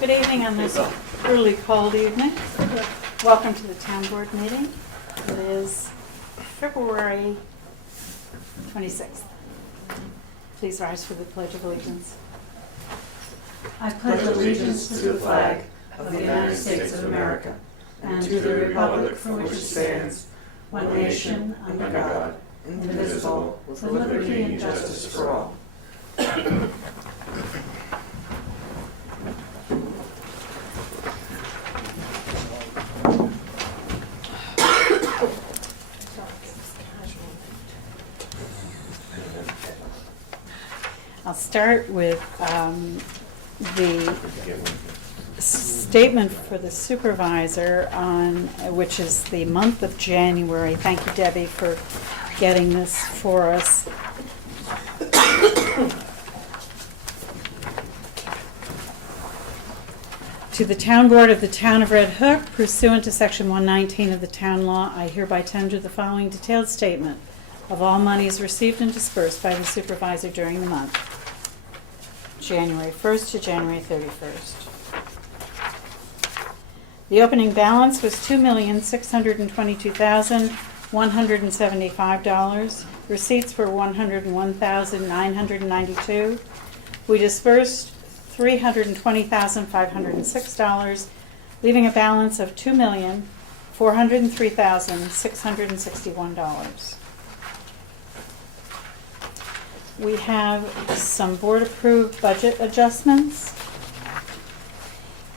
Good evening on this really cold evening. Welcome to the town board meeting. It is February 26th. Please rise for the Pledge of Allegiance. I pledge allegiance to the flag of the United States of America and to the republic for which it stands, one nation, under God, indivisible, with liberty and justice for all. I'll start with the statement for the supervisor on, which is the month of January. Thank you, Debbie, for getting this for us. To the Town Board of the Town of Red Hook, pursuant to Section 119 of the Town Law, I hereby tender the following detailed statement of all monies received and dispersed by the supervisor during the month, January 1st to January 31st. The opening balance was $2,622,175. Receipts were $101,992. We dispersed $320,506, leaving a balance of $2,403,661. We have some board-approved budget adjustments.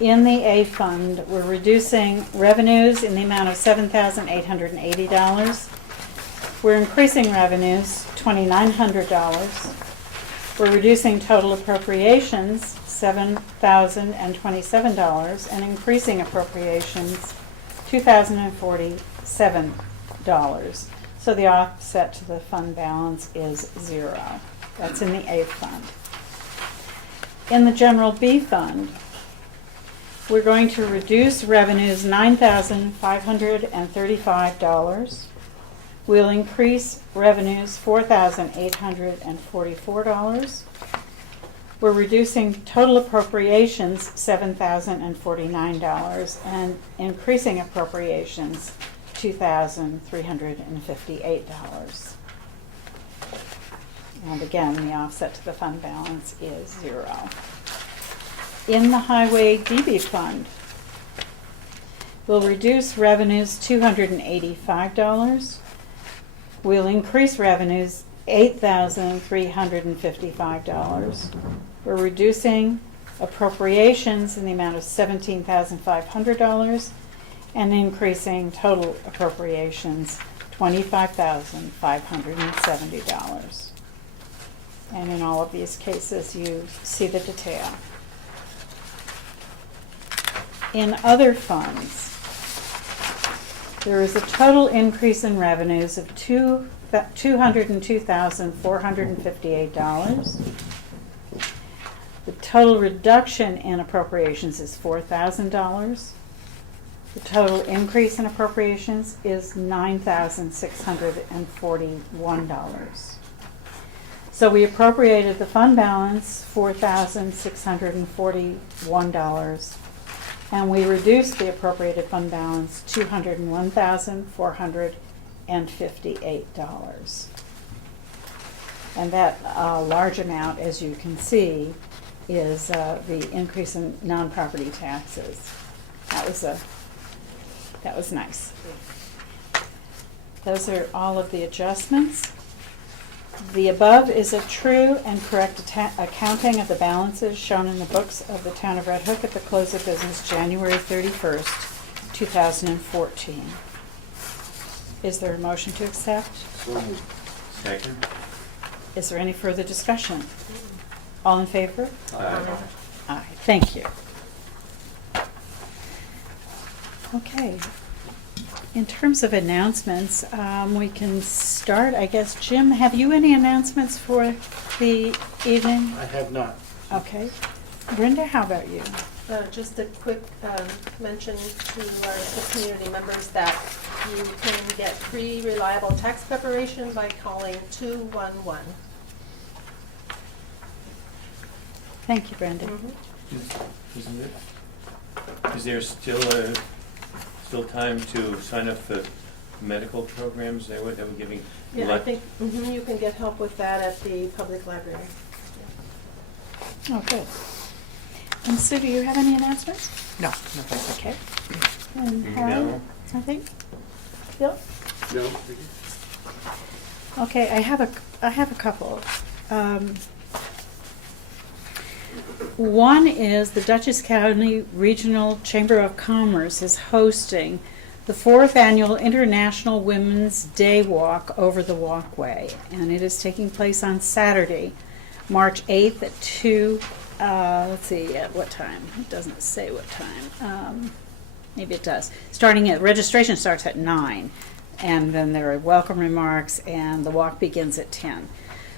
In the A fund, we're reducing revenues in the amount of $7,880. We're increasing revenues $2,900. We're reducing total appropriations $7,027 and increasing appropriations $2,047. So the offset to the fund balance is 0. That's in the A fund. In the general B fund, we're going to reduce revenues $9,535. We'll increase revenues $4,844. We're reducing total appropriations $7,049 and increasing appropriations $2,358. And again, the offset to the fund balance is 0. In the Highway DB fund, we'll reduce revenues $285. We'll increase revenues $8,355. We're reducing appropriations in the amount of $17,500 and increasing total appropriations $25,570. And in all of these cases, you see the detail. In other funds, there is a total increase in revenues of $202,458. The total reduction in appropriations is $4,000. The total increase in appropriations is $9,641. So we appropriated the fund balance $4,641, and we reduced the appropriated fund balance $201,458. And that large amount, as you can see, is the increase in non-property taxes. That was nice. Those are all of the adjustments. The above is a true and correct accounting of the balances shown in the books of the Town of Red Hook at the close of business January 31st, 2014. Is there a motion to accept? Second. Is there any further discussion? All in favor? Aye. Aye. Thank you. Okay. In terms of announcements, we can start, I guess. Jim, have you any announcements for the evening? I have not. Okay. Brenda, how about you? Just a quick mention to our community members that you can get free reliable tax preparation by calling 211. Thank you, Brenda. Isn't it? Is there still time to sign up for medical programs? They were giving. Yeah, I think you can get help with that at the public library. Oh, good. And Sue, do you have any announcements? No, no. Okay. And Howard? No. Something? Bill? No. Okay, I have a couple. One is the Dutchess County Regional Chamber of Commerce is hosting the 4th Annual International Women's Day Walk over the Walkway, and it is taking place on Saturday, March 8th at 2, let's see, at what time? It doesn't say what time. Maybe it does. Registration starts at 9, and then there are welcome remarks, and the walk begins at 10.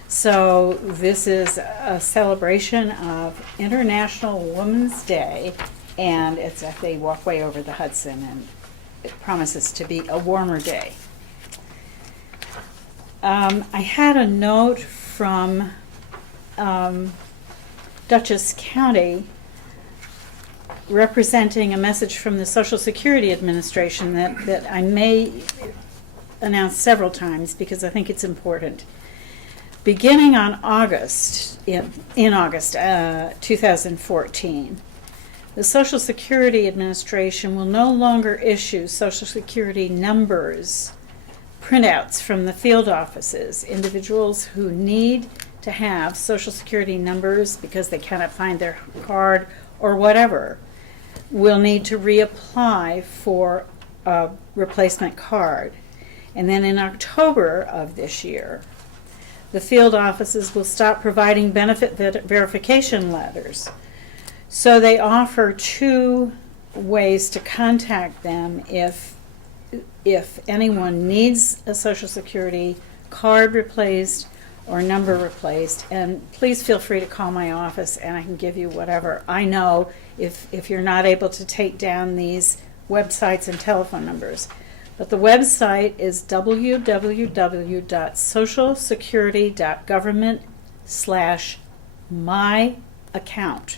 So this is a celebration of International Women's Day, and it's at the walkway over the Hudson, and it promises to be a warmer day. I had a note from Dutchess County representing a message from the Social Security Administration that I may announce several times because I think it's important. Beginning on August, in August 2014, the Social Security Administration will no longer issue Social Security numbers printouts from the field offices. Individuals who need to have Social Security numbers because they cannot find their card or whatever will need to reapply for a replacement card. And then in October of this year, the field offices will stop providing benefit verification letters. So they offer 2 ways to contact them if anyone needs a Social Security card replaced or number replaced. And please feel free to call my office and I can give you whatever I know if you're not able to take down these websites and telephone numbers. But the website is www.socialsecurity.government/myaccount.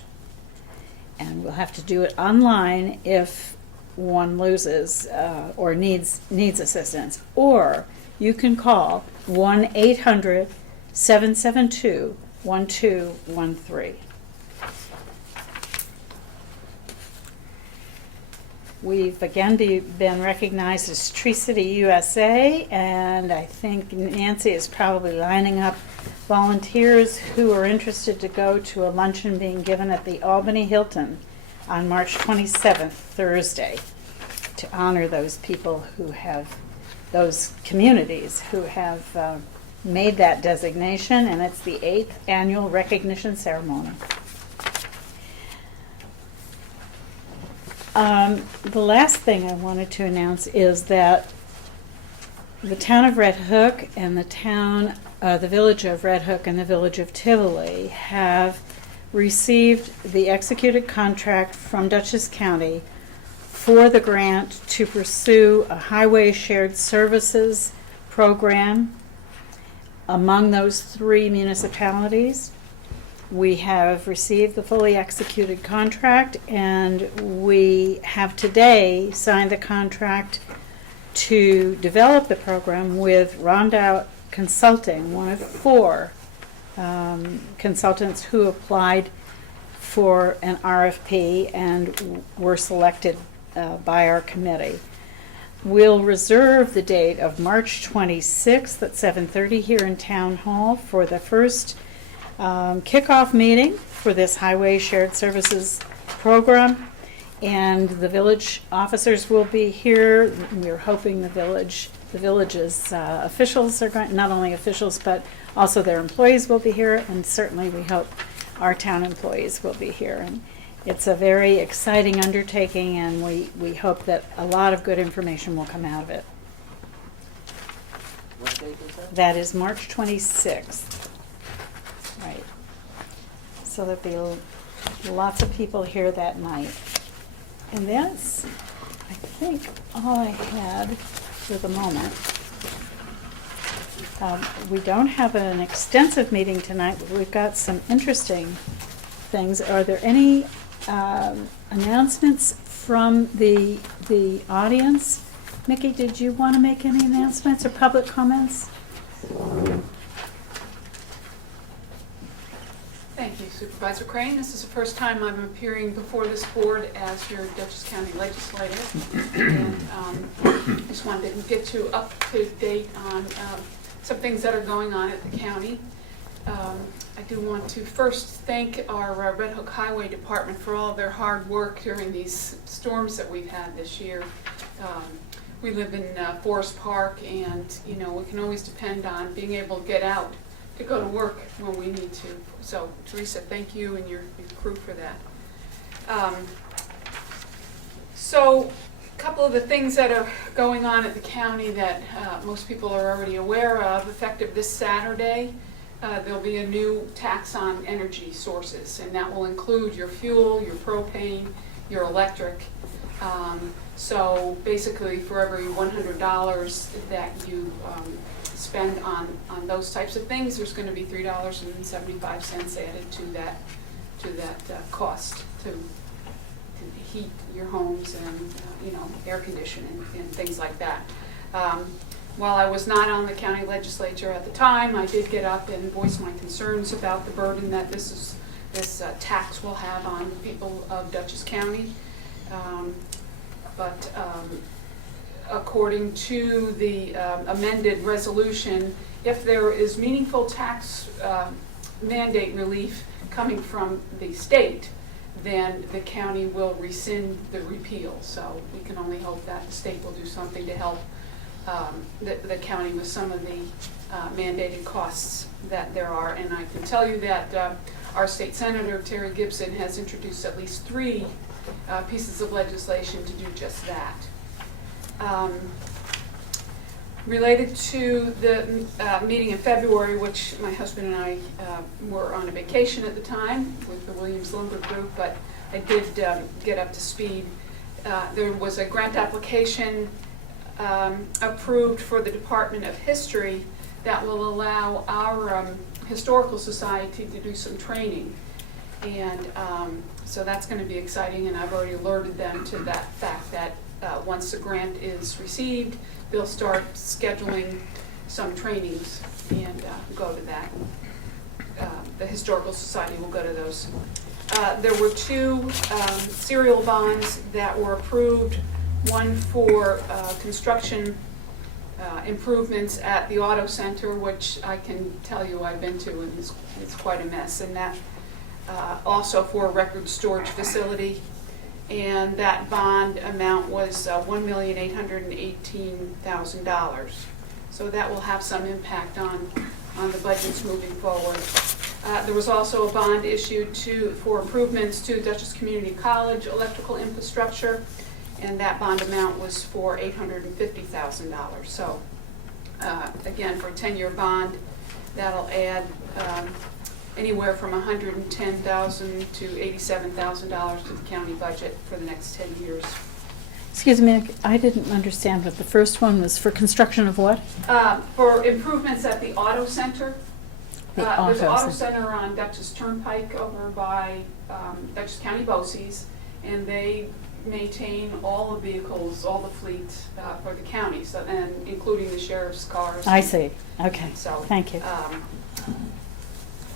And we'll have to do it online if one loses or needs assistance. Or you can call 1-800-772-1213. We've again been recognized as Tree City USA, and I think Nancy is probably lining up volunteers who are interested to go to a luncheon being given at the Albany Hilton on March 27th, Thursday, to honor those people who have, those communities who have made that designation, and it's the 8th annual recognition ceremony. The last thing I wanted to announce is that the town of Red Hook and the village of Red Hook and the village of Tivoli have received the executed contract from Dutchess County for the grant to pursue a highway shared services program among those 3 municipalities. We have received the fully executed contract, and we have today signed the contract to develop the program with Rondout Consulting, one of 4 consultants who applied for an RFP and were selected by our committee. We'll reserve the date of March 26th at 7:30 here in Town Hall for the first kickoff meeting for this Highway Shared Services program, and the village officers will be here. We're hoping the village's officials are going, not only officials but also their employees will be here, and certainly we hope our town employees will be here. And it's a very exciting undertaking, and we hope that a lot of good information will come out of it. What date is that? That is March 26th. Right. So there'll be lots of people here that night. And that's, I think, all I had for the moment. We don't have an extensive meeting tonight, but we've got some interesting things. Are there any Announcements from the audience. Mickey, did you want to make any announcements or public comments? Thank you, Supervisor Crane. This is the first time I'm appearing before this board as your Dutchess County legislator. And just wanted to get you up to date on some things that are going on at the county. I do want to first thank our Red Hook Highway Department for all of their hard work during these storms that we've had this year. We live in Forest Park, and we can always depend on being able to get out to go to work when we need to. So Teresa, thank you and your crew for that. So a couple of the things that are going on at the county that most people are already aware of, effective this Saturday, there'll be a new tax on energy sources, and that will include your fuel, your propane, your electric. So basically for every $100 that you spend on those types of things, there's going to be $3.75 added to that cost to heat your homes and air conditioning and things like that. While I was not on the county legislature at the time, I did get up and voice my concerns about the burden that this tax will have on the people of Dutchess County. But according to the amended resolution, if there is meaningful tax mandate relief coming from the state, then the county will rescind the repeal. So we can only hope that the state will do something to help the county with some of the mandated costs that there are. And I can tell you that our state senator, Terry Gibson, has introduced at least 3 pieces of legislation to do just that. Related to the meeting in February, which my husband and I were on a vacation at the time with the Williams Lumber Group, but I did get up to speed. There was a grant application approved for the Department of History that will allow our Historical Society to do some training. And so that's going to be exciting, and I've already alerted them to that fact that once the grant is received, they'll start scheduling some trainings and go to that. The Historical Society will go to those. There were 2 serial bonds that were approved, one for construction improvements at the auto center, which I can tell you I've been to, and it's quite a mess, and that also for a record storage facility. And that bond amount was $1,818,000. So that will have some impact on the budgets moving forward. There was also a bond issued for improvements to Dutchess Community College electrical infrastructure, and that bond amount was for $850,000. So again, for a 10-year bond, that'll add anywhere from $110,000 to $87,000 to the county budget for the next 10 years. Excuse me, I didn't understand what the first one was. For construction of what? For improvements at the auto center. The There's an auto center. center on Dutchess Turnpike over by Dutchess County BOCES, and they maintain all the vehicles, all the fleet for the county, so, and including the sheriff's cars. I see. Okay. So, Thank you.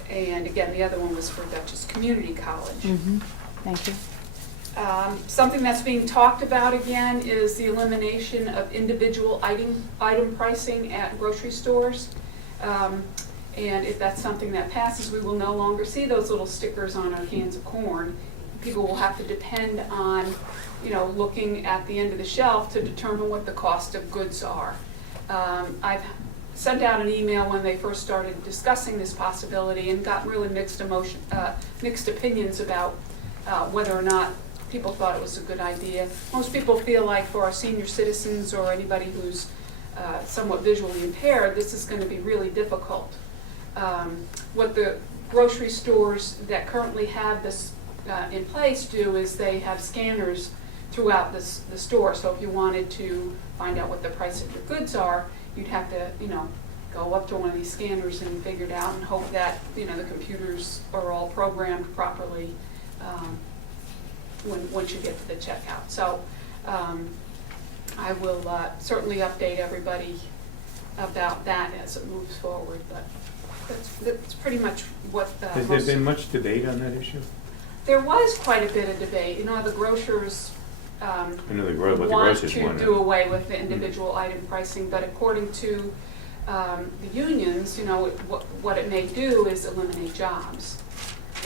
And again, the other one was for Dutchess Community College. Mm-hmm. Thank you. Something that's being talked about again is the elimination of individual item pricing at grocery stores. And if that's something that passes, we will no longer see those little stickers on our cans of corn. People will have to depend on, looking at the end of the shelf to determine what the cost of goods are. I've sent out an email when they first started discussing this possibility and got really mixed opinions about whether or not people thought it was a good idea. Most people feel like for our senior citizens or anybody who's somewhat visually impaired, this is going to be really difficult. What the grocery stores that currently have this in place do is they have scanners throughout the store. So if you wanted to find out what the price of your goods are, you'd have to, go up to one of these scanners and figure it out and hope that, the computers are all programmed properly once you get to the checkout. So I will certainly update everybody about that as it moves forward, but that's pretty much what. Has there been much debate on that issue? There was quite a bit of debate. You know, the grocers I know what the want grocers to want. do away with the individual item pricing, but according to the unions, you know, what it may do is eliminate jobs.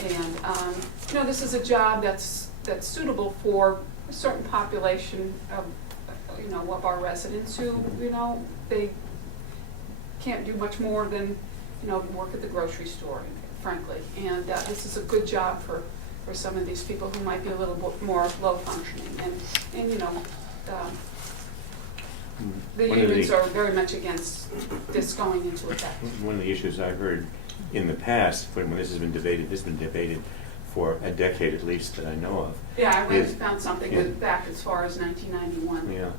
And, you know, this is a job that's suitable for a certain population of, you know, of our residents who, you know, they can't do much more than, you know, work at the grocery store, frankly. And this is a good job for some of these people who might be a little bit more low functioning. And you know, the unions are very much against this going into effect. One of the issues I've heard in the past, when this has been debated for a decade at least that I know of. Yeah, I found something back as far as 1991. Yeah,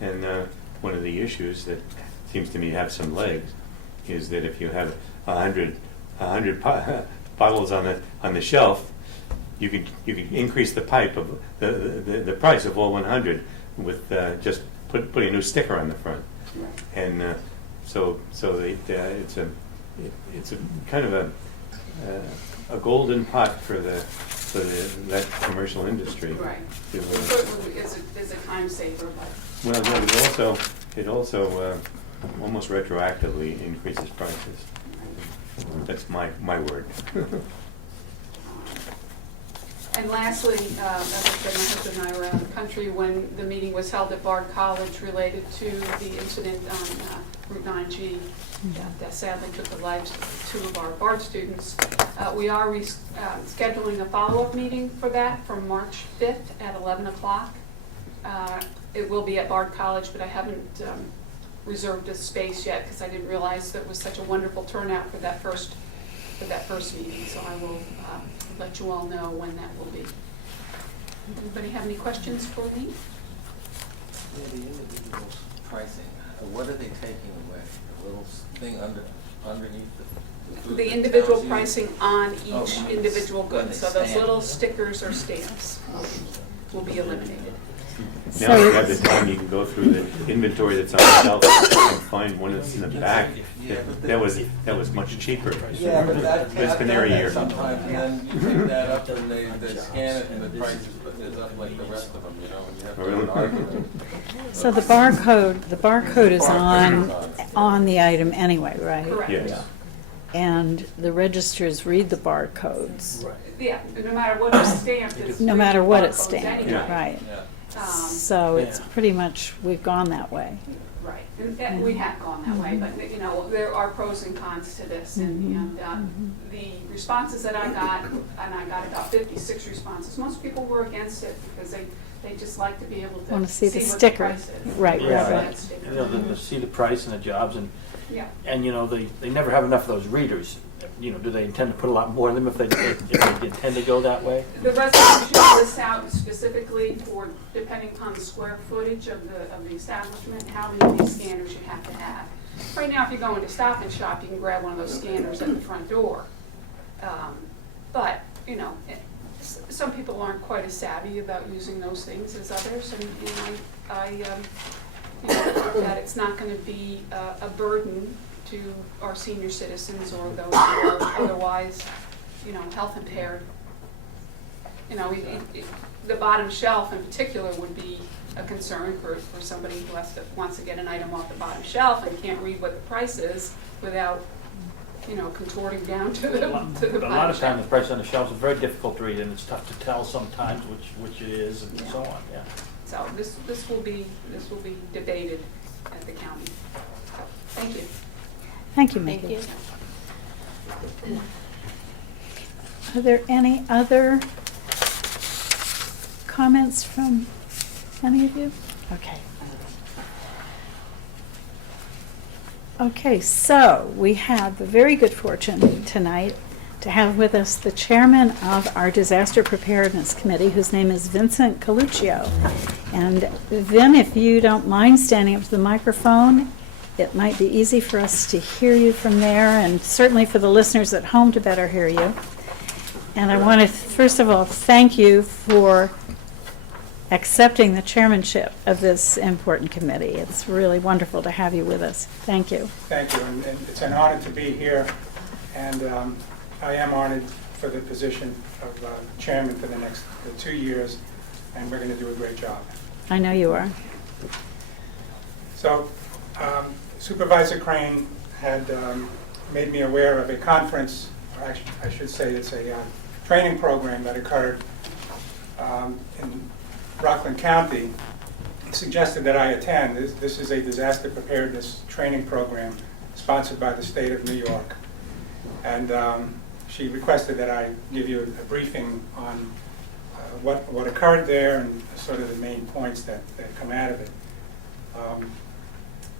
and one of the issues that seems to me have some legs is that if you have 100 bottles on the shelf, you could increase the pipe of the price of all 100 with just putting a new sticker on the front, Right. and so it's a kind of a golden pot for that commercial industry. Right. To, It certainly is a time saver, but. well, no, it also almost retroactively increases prices. That's my word. And lastly, as I said, my husband and I were out of the country when the meeting was held at Bard College related to the incident on Route 9G that sadly took the lives of 2 of our Bard students. We are scheduling a follow-up meeting for that from March 5th at 11 o'clock. It will be at Bard College, but I haven't reserved a space yet because I didn't realize there was such a wonderful turnout for that first meeting. So I will let you all know when that will be. Anybody have any questions for me? Yeah, the individual pricing, what are they taking away? A little thing underneath the food The that individual tells you- pricing on Oh, each when individual when good. they So those stand. little stickers or stamps will be eliminated. Now you have the time, you can go through the inventory that's on the shelf and find one that's in the back. Yeah, but That was much cheaper. Yeah, but that, It's I've been done there a that year. sometimes, and then you pick that up and they scan it and the price is up like the rest of them, you know, and you have to Really? argue. So the barcode is on the item anyway, right? Correct. Yes. And the registers read the barcodes, Yeah, no matter what it's stamped, it's. no matter what barcodes it's stamped, anyway. right? Yeah. So it's pretty much, we've gone that way. Right, and we have gone that way, but, you know, there are pros and cons to this, and the responses that I got, and I got about 56 responses, most people were against it because they just like to be able to Want to see the what sticker. price is. Right, Yeah, right, right. right. You know, to see the price and the jobs, Yeah. and you know, they never have enough of those readers. You know, do they intend to put a lot more in them if they intend to go that way? The resolution lists out specifically for, depending upon the square footage of the establishment, how many of these scanners you have to have. Right now, if you go into Stop and Shop, you can grab one of those scanners at the front door. But, you know, some people aren't quite as savvy about using those things as others, and I you know, that it's not going to be a burden to our senior citizens or those who are otherwise, you know, health impaired. You know, the bottom shelf in particular would be a concern for somebody who wants to get an item off the bottom shelf and can't read what the price is without, you know, contorting down to the bottom But a lot of shelf. times the price on the shelves is very difficult to read, and it's tough to tell sometimes which it is, and so on. Yeah. So this will be debated at the county. So, thank you. Thank you, Thank Mickey. you. Are there any other comments from any of you? Okay. Okay, so we have the very good fortune tonight to have with us the chairman of our Disaster Preparedness Committee, whose name is Vincent Coluccio. And Vin, if you don't mind standing up to the microphone, it might be easy for us to hear you from there, and certainly for the listeners at home to better hear you. And I want to, first of all, thank you for accepting the chairmanship of this important committee. It's really wonderful to have you with us. Thank you. Thank you, and it's an honor to be here, and I am honored for the position of chairman for the next 2 years, and we're going to do a great job. I know you are. So Supervisor Crane had made me aware of a conference, or actually I should say it's a training program that occurred in Rockland County. He suggested that I attend. This is a disaster preparedness training program sponsored by the state of New York. And she requested that I give you a briefing on what occurred there and sort of the main points that come out of it.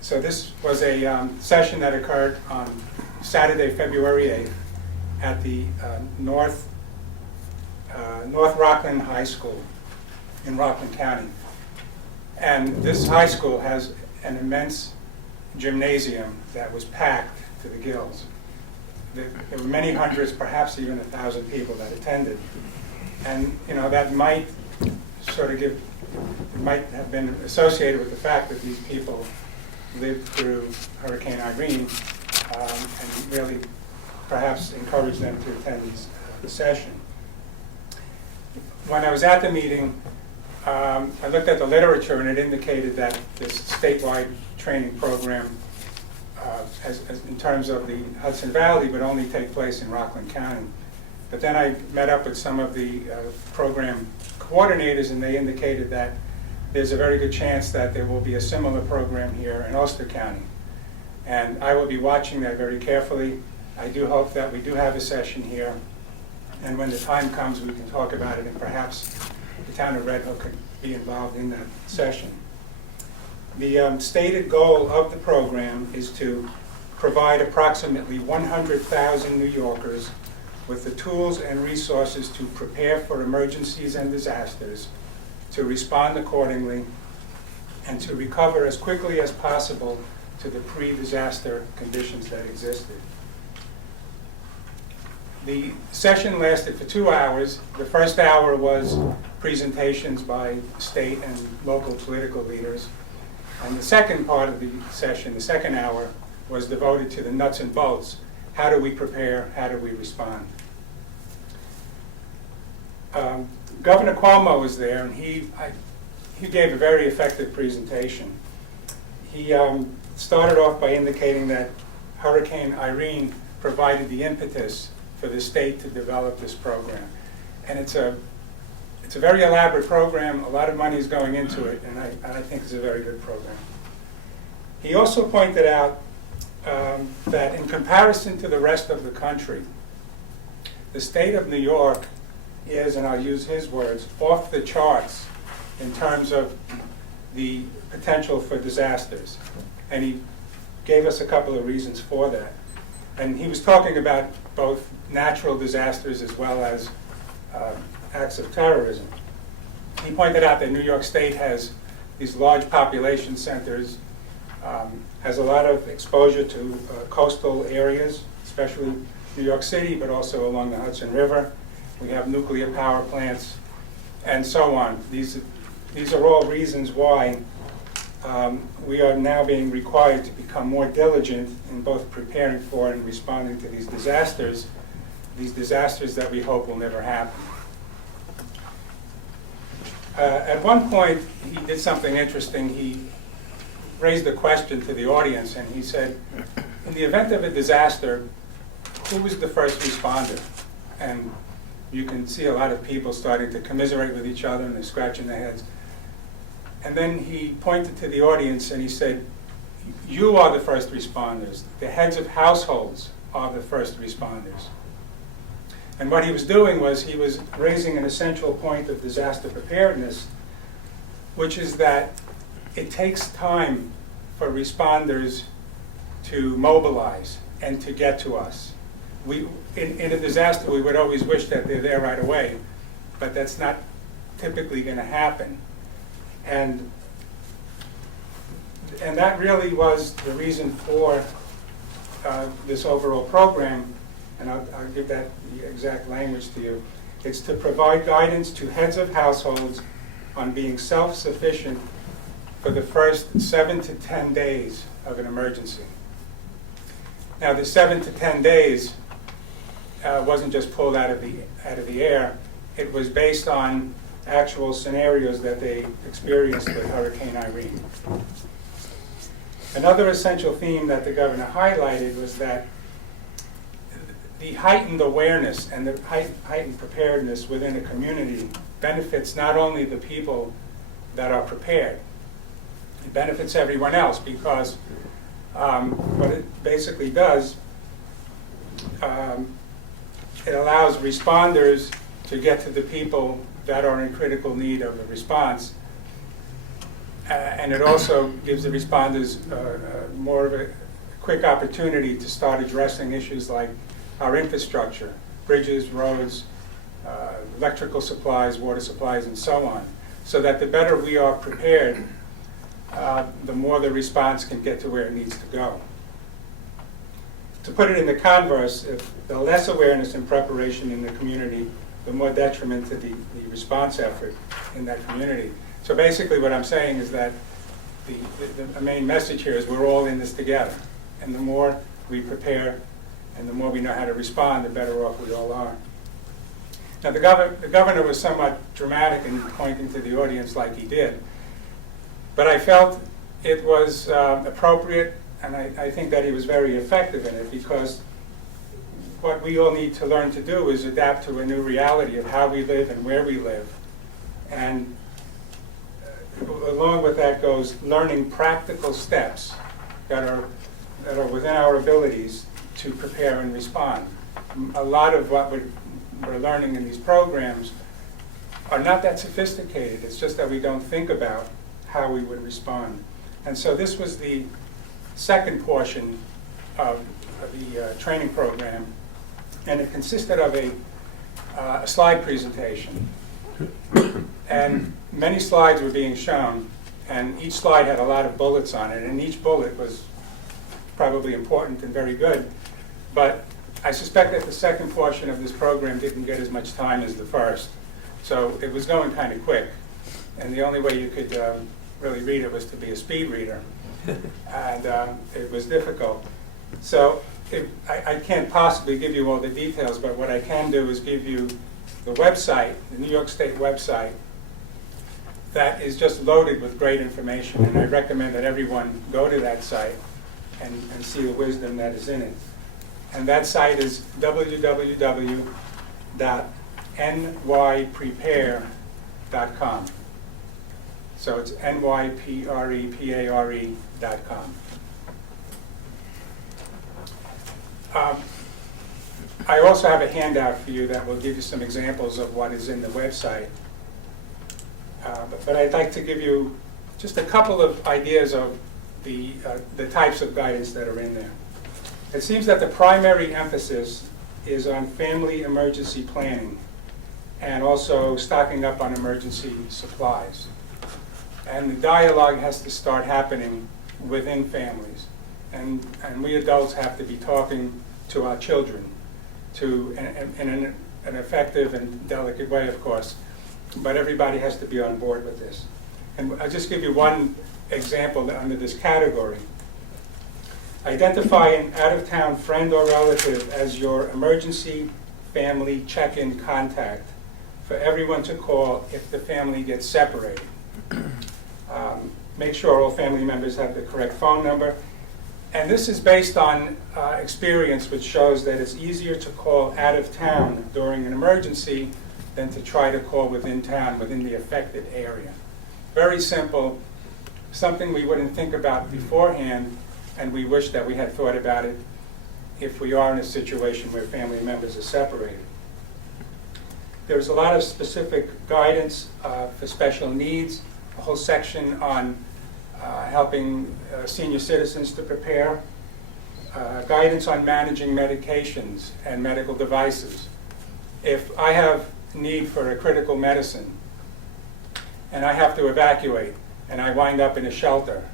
So this was a session that occurred on Saturday, February 8th at the North Rockland High School in Rockland County. And this high school has an immense gymnasium that was packed to the gills. There were many hundreds, perhaps even 1,000 people that attended. And that might sort of might have been associated with the fact that these people lived through Hurricane Irene and really perhaps encouraged them to attend the session. When I was at the meeting, I looked at the literature and it indicated that this statewide training program in terms of the Hudson Valley would only take place in Rockland County. But then I met up with some of the program coordinators and they indicated that there's a very good chance that there will be a similar program here in Ulster County. And I will be watching that very carefully. I do hope that we do have a session here. And when the time comes, we can talk about it and perhaps the town of Red Hook could be involved in that session. The stated goal of the program is to provide approximately 100,000 New Yorkers with the tools and resources to prepare for emergencies and disasters, to respond accordingly, and to recover as quickly as possible to the pre-disaster conditions that existed. The session lasted for 2 hours. The first hour was presentations by state and local political leaders. And the second part of the session, the second hour, was devoted to the nuts and bolts. How do we prepare? How do we respond? Governor Cuomo was there, and he gave a very effective presentation. He started off by indicating that Hurricane Irene provided the impetus for the state to develop this program. And it's a very elaborate program. A lot of money is going into it, and I think it's a very good program. He also pointed out that in comparison to the rest of the country, the state of New York is, and I'll use his words, off the charts in terms of the potential for disasters. And he gave us a couple of reasons for that. And he was talking about both natural disasters as well as acts of terrorism. He pointed out that New York State has these large population centers, has a lot of exposure to coastal areas, especially New York City, but also along the Hudson River. We have nuclear power plants, and so on. These are all reasons why we are now being required to become more diligent in both preparing for and responding to these disasters that we hope will never happen. At one point, he did something interesting. He raised a question to the audience, and he said, in the event of a disaster, who was the first responder? And you can see a lot of people starting to commiserate with each other, and they're scratching their heads. And then he pointed to the audience and he said, you are the first responders. The heads of households are the first responders. And what he was doing was he was raising an essential point of disaster preparedness, which is that it takes time for responders to mobilize and to get to us. In a disaster, we would always wish that they're there right away, but that's not typically going to happen. And that really was the reason for this overall program, and I'll give that the exact language to you. It's to provide guidance to heads of households on being self-sufficient for the first 7 to 10 days of an emergency. Now, the 7 to 10 days wasn't just pulled out of the air. It was based on actual scenarios that they experienced with Hurricane Irene. Another essential theme that the governor highlighted was that the heightened awareness and the heightened preparedness within a community benefits not only the people that are prepared, it benefits everyone else, because what it basically does, it allows responders to get to the people that are in critical need of a response. And it also gives the responders more of a quick opportunity to start addressing issues like our infrastructure, bridges, roads, electrical supplies, water supplies, and so on. So that the better we are prepared, the more the response can get to where it needs to go. To put it in the converse, if the less awareness and preparation in the community, the more detriment to the response effort in that community. So basically what I'm saying is that the main message here is we're all in this together. And the more we prepare and the more we know how to respond, the better off we all are. Now the governor was somewhat dramatic in pointing to the audience like he did. But I felt it was appropriate, and I think that he was very effective in it, because what we all need to learn to do is adapt to a new reality of how we live and where we live. And along with that goes learning practical steps that are within our abilities to prepare and respond. A lot of what we're learning in these programs are not that sophisticated. It's just that we don't think about how we would respond. And so this was the second portion of the training program, and it consisted of a slide presentation. And many slides were being shown, and each slide had a lot of bullets on it, and each bullet was probably important and very good. But I suspect that the second portion of this program didn't get as much time as the first. So it was going kind of quick. And the only way you could really read it was to be a speed reader. And it was difficult. So I can't possibly give you all the details, but what I can do is give you the website, the New York State website, that is just loaded with great information. And I recommend that everyone go to that site and see the wisdom that is in it. And that site is www.nyprepare.com. So it's nyprepare.com. I also have a handout for you that will give you some examples of what is in the website. But I'd like to give you just a couple of ideas of the types of guidance that are in there. It seems that the primary emphasis is on family emergency planning and also stocking up on emergency supplies. And the dialogue has to start happening within families. And we adults have to be talking to our children in an effective and delicate way, of course. But everybody has to be on board with this. And I'll just give you one example under this category. Identify an out-of-town friend or relative as your emergency family check-in contact for everyone to call if the family gets separated. Make sure all family members have the correct phone number. And this is based on experience, which shows that it's easier to call out of town during an emergency than to try to call within town, within the affected area. Very simple, something we wouldn't think about beforehand, and we wish that we had thought about it if we are in a situation where family members are separated. There's a lot of specific guidance for special needs, a whole section on helping senior citizens to prepare, guidance on managing medications and medical devices. If I have need for a critical medicine and I have to evacuate and I wind up in a shelter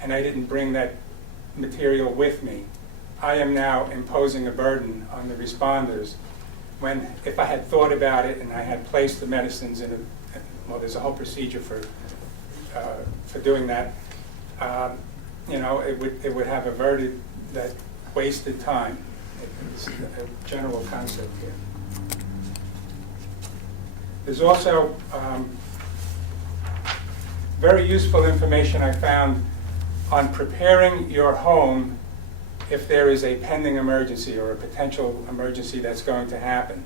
and I didn't bring that material with me, I am now imposing a burden on the responders when, if I had thought about it and I had placed the medicines in well, there's a whole procedure for doing that. You know, it would have averted that wasted time. It's a general concept here. There's also very useful information I found on preparing your home if there is a pending emergency or a potential emergency that's going to happen.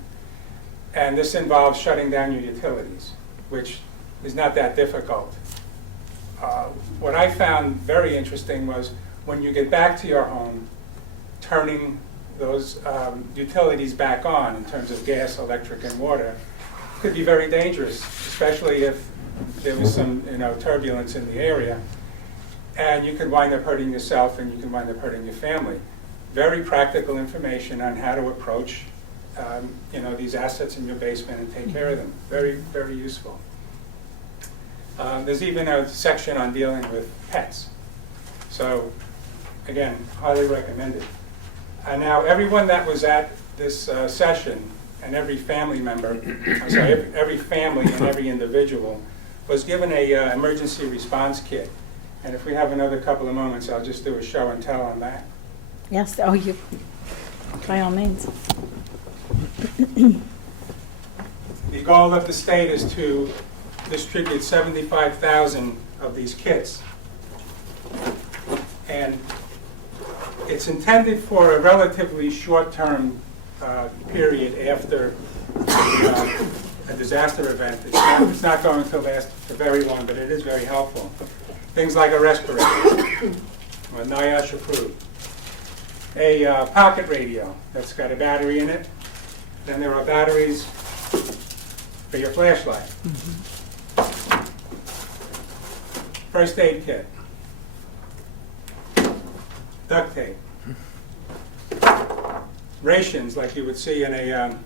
And this involves shutting down your utilities, which is not that difficult. What I found very interesting was when you get back to your home, turning those utilities back on in terms of gas, electric, and water could be very dangerous, especially if there was some turbulence in the area. And you could wind up hurting yourself and you can wind up hurting your family. Very practical information on how to approach these assets in your basement and take care of them. Very, very useful. There's even a section on dealing with pets. So, again, highly recommended. Now, everyone that was at this session, and every family member, every family and every individual, was given a emergency response kit. And if we have another couple of moments, I'll just do a show and tell on that. Yes, you, by all means. The goal of the state is to distribute 75,000 of these kits. And it's intended for a relatively short-term period after a disaster event. It's not going to last for very long, but it is very helpful. Things like a respirator, or NIOSH approved. A pocket radio that's got a battery in it. Then there are batteries for your flashlight. First aid kit. Duct tape. Rations like you would see in a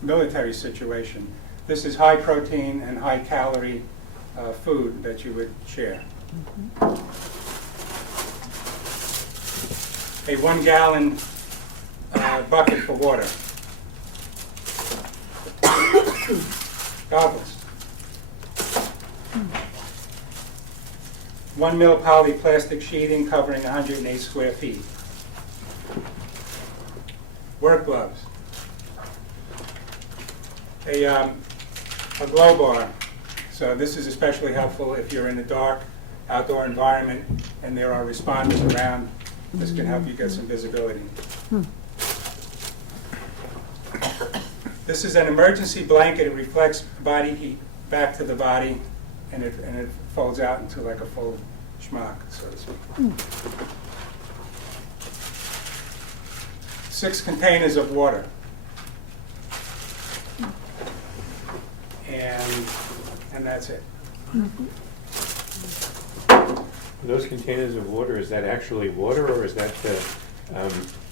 military situation. This is high protein and high calorie food that you would share. A 1 gallon bucket for water. Goggles. 1 mil poly plastic sheeting covering 108 square feet. Work gloves. A glow bar. So this is especially helpful if you're in a dark outdoor environment and there are responders around. This can help you get some visibility. This is an emergency blanket. It reflects body heat back to the body, and it folds out into like a full schmuck, so to speak. 6 containers of water. And that's it. Those containers of water, is that actually water, or is that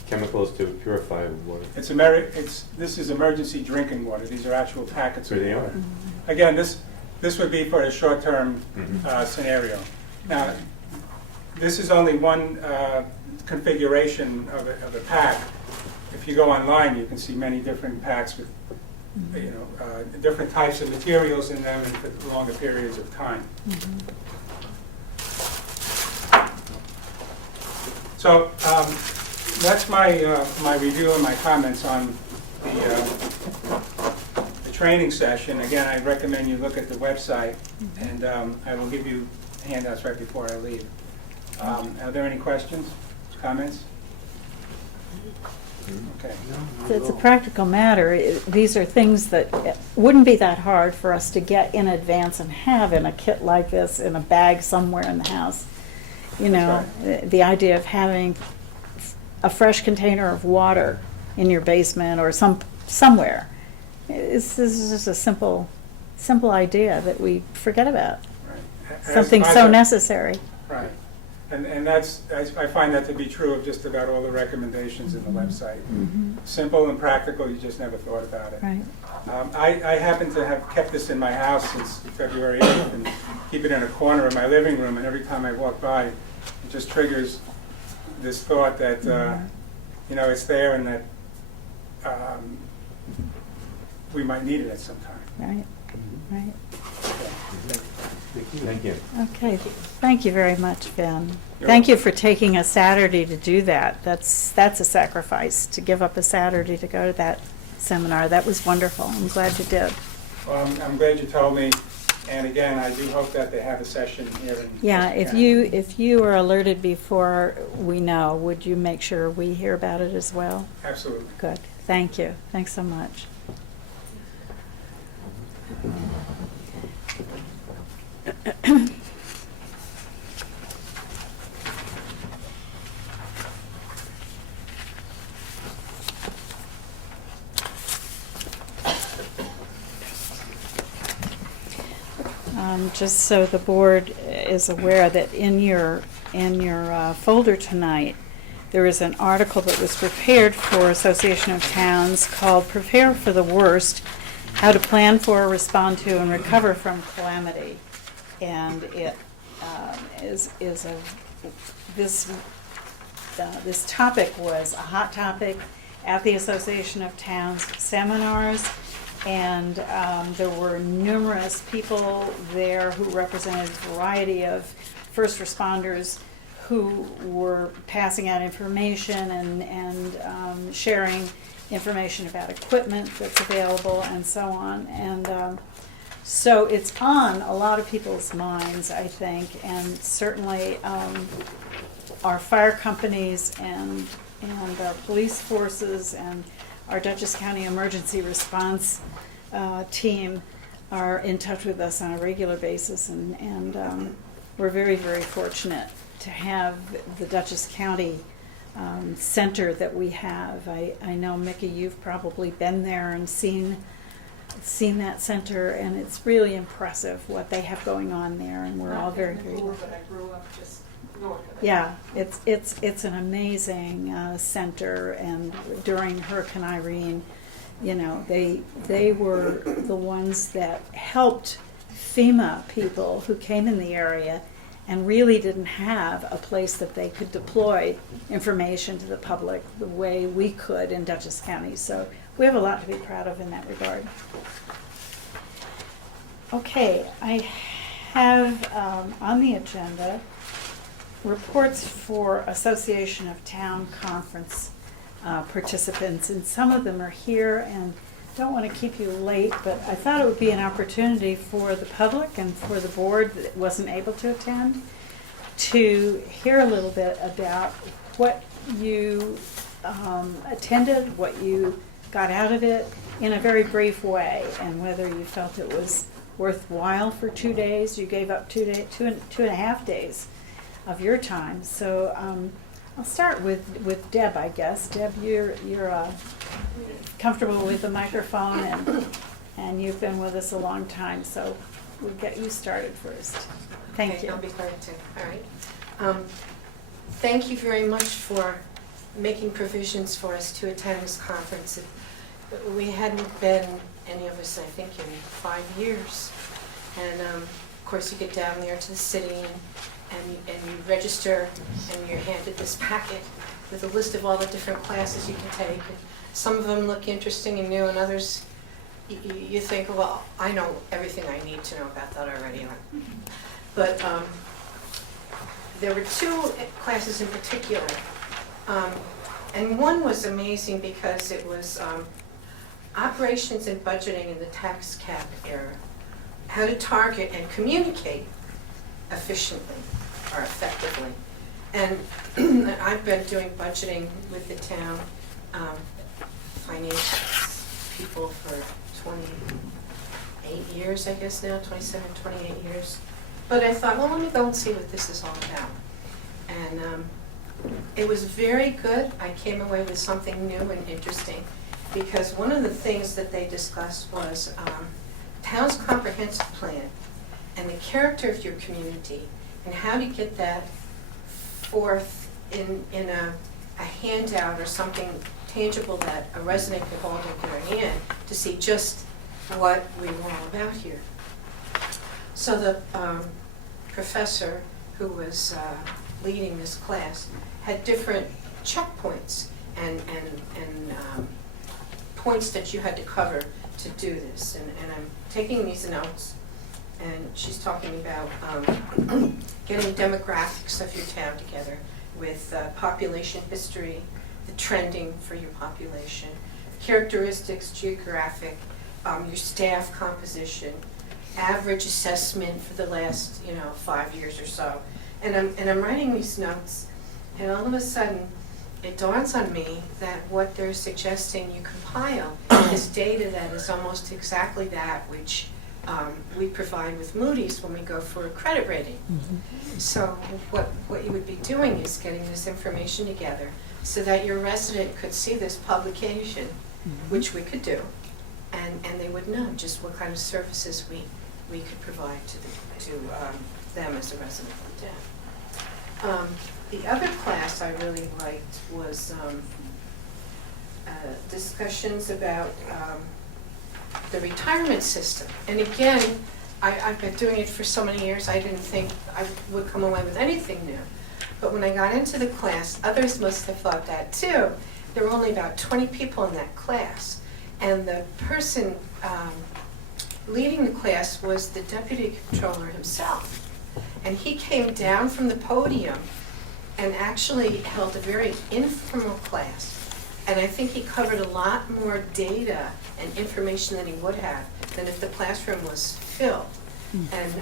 chemicals to purify water? This is emergency drinking water. These are actual packets There of they water. are. Again, this would be for a short-term scenario. Now, this is only one configuration of a pack. If you go online, you can see many different packs with different types of materials in them and for longer periods of time. So that's my review and my comments on the training session. Again, I recommend you look at the website, and I will give you handouts right before I leave. Are there any questions, comments? Okay. It's a practical matter. These are things that wouldn't be that hard for us to get in advance and have in a kit like this in a bag somewhere in the house. The idea of having a fresh container of water in your basement or somewhere. This is just a simple idea that we forget about. Right. Something so necessary. Right. And I find that to be true of just about all the recommendations in the website. Simple and practical, you just never thought about it. Right. I happen to have kept this in my house since February 8th and keep it in a corner of my living room, and every time I walk by, it just triggers this thought that, it's there, and that we might need it at some time. Right, right. Thank you. Okay, thank you very much, Ben. You're Thank you for taking a Saturday to do that. That's a sacrifice, to give up a Saturday to go to that seminar. That was wonderful. I'm glad you did. Well, I'm glad you told me, and again, I do hope that they have a session here in. Yeah, Western if you are alerted before we know, would you make sure we hear about it as well? County. Absolutely. Good. Thank you. Thanks so much. Just so the board is aware that in your folder tonight, there is an article that was prepared for Association of Towns called "Prepare for the Worst: How to Plan for, Respond to, and Recover from Calamity," and it this topic was a hot topic at the Association of Towns seminars. And there were numerous people there who represented a variety of first responders who were passing out information and sharing information about equipment that's available and so on. And so it's on a lot of people's minds, I think, and certainly our fire companies and our police forces and our Dutchess County Emergency Response team are in touch with us on a regular basis, and we're very, very fortunate to have the Dutchess County center that we have. I know, Mickey, you've probably been there and seen that center, and it's really impressive what they have going on there, and we're all very, very. But I grew up just north of it. Yeah, it's an amazing center, and during Hurricane Irene, you know, they were the ones that helped FEMA people who came in the area and really didn't have a place that they could deploy information to the public the way we could in Dutchess County. So we have a lot to be proud of in that regard. Okay, I have on the agenda reports for Association of Town Conference participants, and some of them are here, and don't want to keep you late, but I thought it would be an opportunity for the public and for the board that wasn't able to attend to hear a little bit about what you attended, what you got out of it in a very brief way, and whether you felt it was worthwhile for 2 days. You gave up 2 and a half days of your time. So I'll start with Deb, I guess. Deb, you're comfortable with the microphone, and you've been with us a long time, so we'll get you started first. Thank Okay, you. I'll be glad to. All right. Thank you very much for making provisions for us to attend this conference. We hadn't been, any of us, I think, in 5 years. And of course, you get down there to the city and you register, and you're handed this packet with a list of all the different classes you can take. And some of them look interesting and new, and others you think, well, I know everything I need to know about that already. But there were 2 classes in particular, and one was amazing because it was operations and budgeting in the tax cap era, how to target and communicate efficiently or effectively. And I've been doing budgeting with the town financial people for 28 years, I guess now, 27, 28 years. But I thought, well, let me go and see what this is all about. And it was very good. I came away with something new and interesting, because one of the things that they discussed was town's comprehensive plan and the character of your community, and how to get that forth in a handout or something tangible that a resident can hold in their hand to see just what we were all about here. So the professor who was leading this class had different checkpoints and points that you had to cover to do this. And I'm taking these notes, and she's talking about getting demographics of your town together with population history, the trending for your population, characteristics, geographic, your staff composition, average assessment for the last 5 years or so. And I'm writing these notes, and all of a sudden it dawns on me that what they're suggesting you compile is data that is almost exactly that which we provide with Moody's when we go for a credit rating. So what you would be doing is getting this information together so that your resident could see this publication, which we could do, and they would know just what kind of services we could provide to them as a resident of the town. The other class I really liked was discussions about the retirement system. And again, I've been doing it for so many years, I didn't think I would come away with anything new. But when I got into the class, others must have thought that too. There were only about 20 people in that class. And the person leading the class was the deputy controller himself. And he came down from the podium and actually held a very informal class. And I think he covered a lot more data and information than he would have than if the classroom was filled. And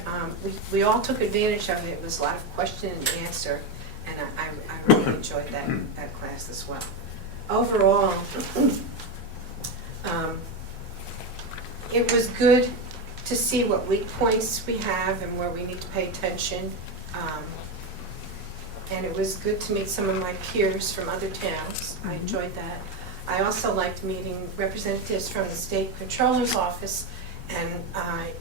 we all took advantage of it. It was a lot of question and answer, and I really enjoyed that class as well. Overall, it was good to see what weak points we have and where we need to pay attention. And it was good to meet some of my peers from other towns. I enjoyed that. I also liked meeting representatives from the state controller's office, and I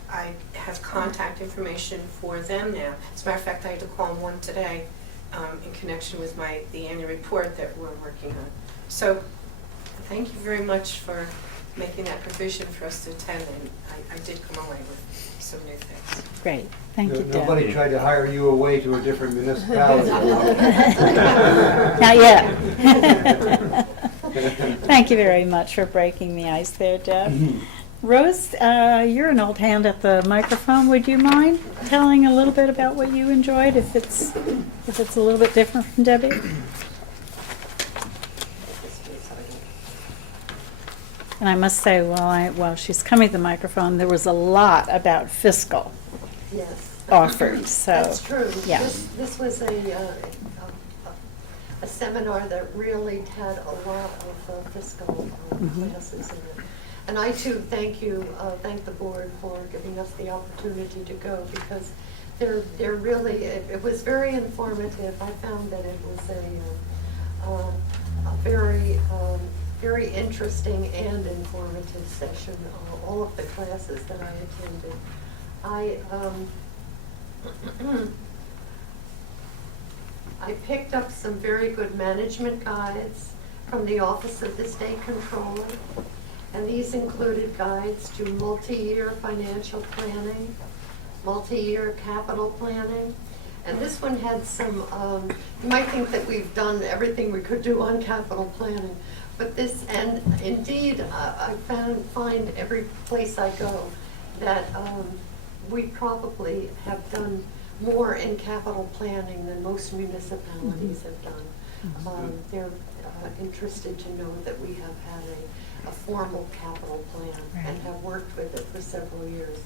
have contact information for them now. As a matter of fact, I had to call one today in connection with the annual report that we're working on. So thank you very much for making that provision for us to attend, and I did come away with some new things. Great, thank you, Deb. Nobody tried to hire you away to a different municipality. Not yet. Thank you very much for breaking the ice there, Deb. Rose, you're an old hand at the microphone. Would you mind telling a little bit about what you enjoyed, if it's a little bit different from Debbie? And I must say, while she's coming to the microphone, there was a lot about fiscal Yes. offered, so. That's true. Yeah. This was a seminar that really had a lot of fiscal classes in it. And I too thank the board for giving us the opportunity to go, because they're really, it was very informative. I found that it was a very interesting and informative session, all of the classes that I attended. I picked up some very good management guides from the Office of the State Controller, and these included guides to multi-year financial planning, multi-year capital planning, and this one had some, you might think that we've done everything we could do on capital planning, but this, and indeed, I find every place I go that we probably have done more in capital planning than most municipalities have done. They're interested to know that we have had a formal capital plan and have worked with it for several years.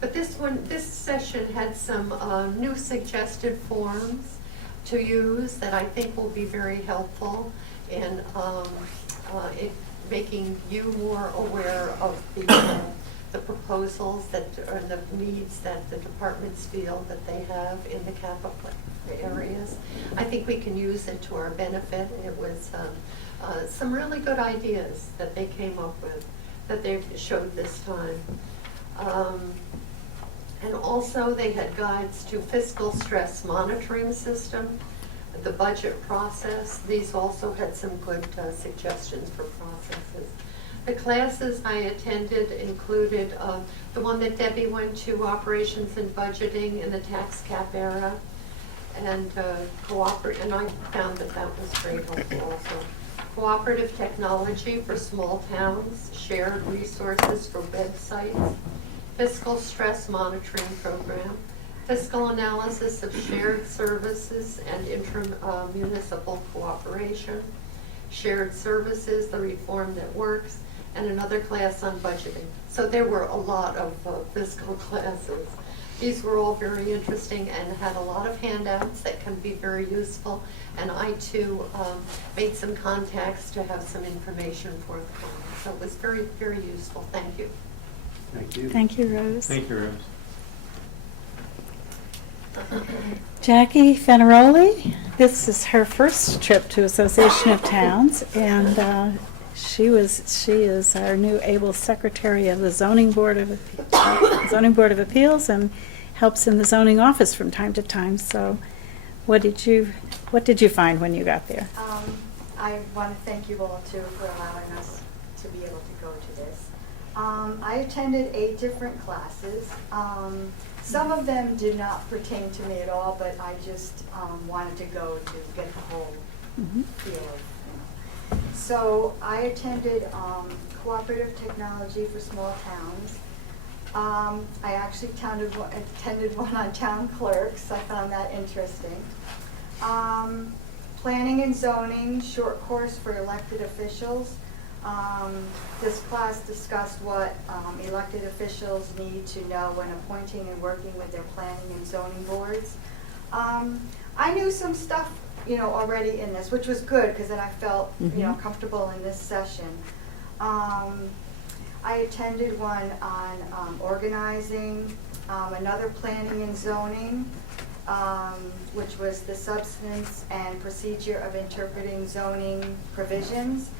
But this session had some new suggested forms to use that I think will be very helpful in making you more aware of the proposals that are the needs that the departments feel that they have in the capital areas. I think we can use it to our benefit. It was some really good ideas that they came up with that they showed this time. And also they had guides to fiscal stress monitoring system, the budget process. These also had some good suggestions for processes. The classes I attended included the one that Debbie went to, Operations and Budgeting in the Tax Cap Era, and and I found that was very helpful also. cooperative technology for small towns, shared resources for websites, fiscal stress monitoring program, fiscal analysis of shared services and intermunicipal cooperation, shared services, the reform that works, and another class on budgeting. So there were a lot of fiscal classes. These were all very interesting and had a lot of handouts that can be very useful. And I too made some contacts to have some information forthcoming. So it was very, very useful. Thank you. Thank you. Thank you, Rose. Thank you, Rose. Jackie Fenaroli, this is her first trip to Association of Towns, and she is our new able secretary of the Zoning Board of Appeals and helps in the zoning office from time to time. So, what did you find when you got there? I want to thank you all too for allowing us to be able to go to this. I attended 8 different classes. Some of them did not pertain to me at all, but I just wanted to go to get the whole feel of, So I attended cooperative technology for small towns. I actually attended one on town clerks. I found that interesting. Planning and zoning, short course for elected officials. This class discussed what elected officials need to know when appointing and working with their planning and zoning boards. I knew some stuff, already in this, which was good because then I felt, comfortable in this session. I attended one on organizing, another planning and zoning, which was the substance and procedure of interpreting zoning provisions.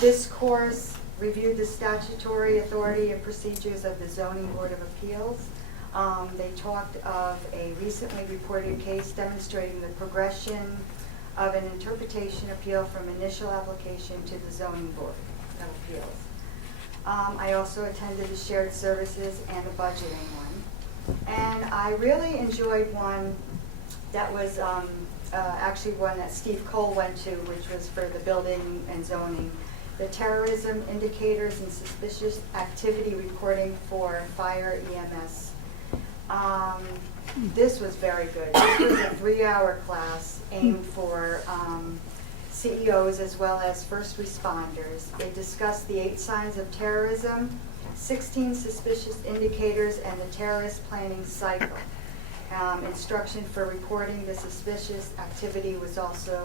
This course reviewed the statutory authority and procedures of the Zoning Board of Appeals. They talked of a recently reported case demonstrating the progression of an interpretation appeal from initial application to the Zoning Board of Appeals. I also attended the shared services and the budgeting one. And I really enjoyed one that was actually one that Steve Cole went to, which was for the building and zoning. The terrorism indicators and suspicious activity reporting for fire EMS. This was very good. This was a 3-hour class aimed for CEOs as well as first responders. It discussed the 8 signs of terrorism, 16 suspicious indicators, and the terrorist planning cycle. Instruction for reporting the suspicious activity was also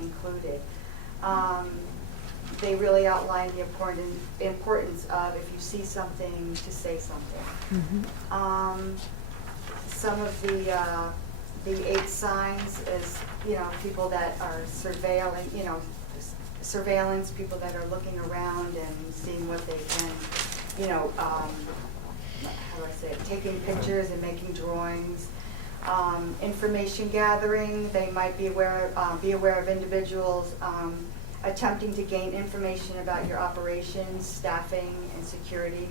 included. They really outlined the importance of, if you see something, to say something. Some of the 8 signs is, people that are surveilling, surveillance, people that are looking around and seeing what they can, how do I say it, taking pictures and making drawings. Information gathering, they might be aware of individuals attempting to gain information about your operations, staffing, and security.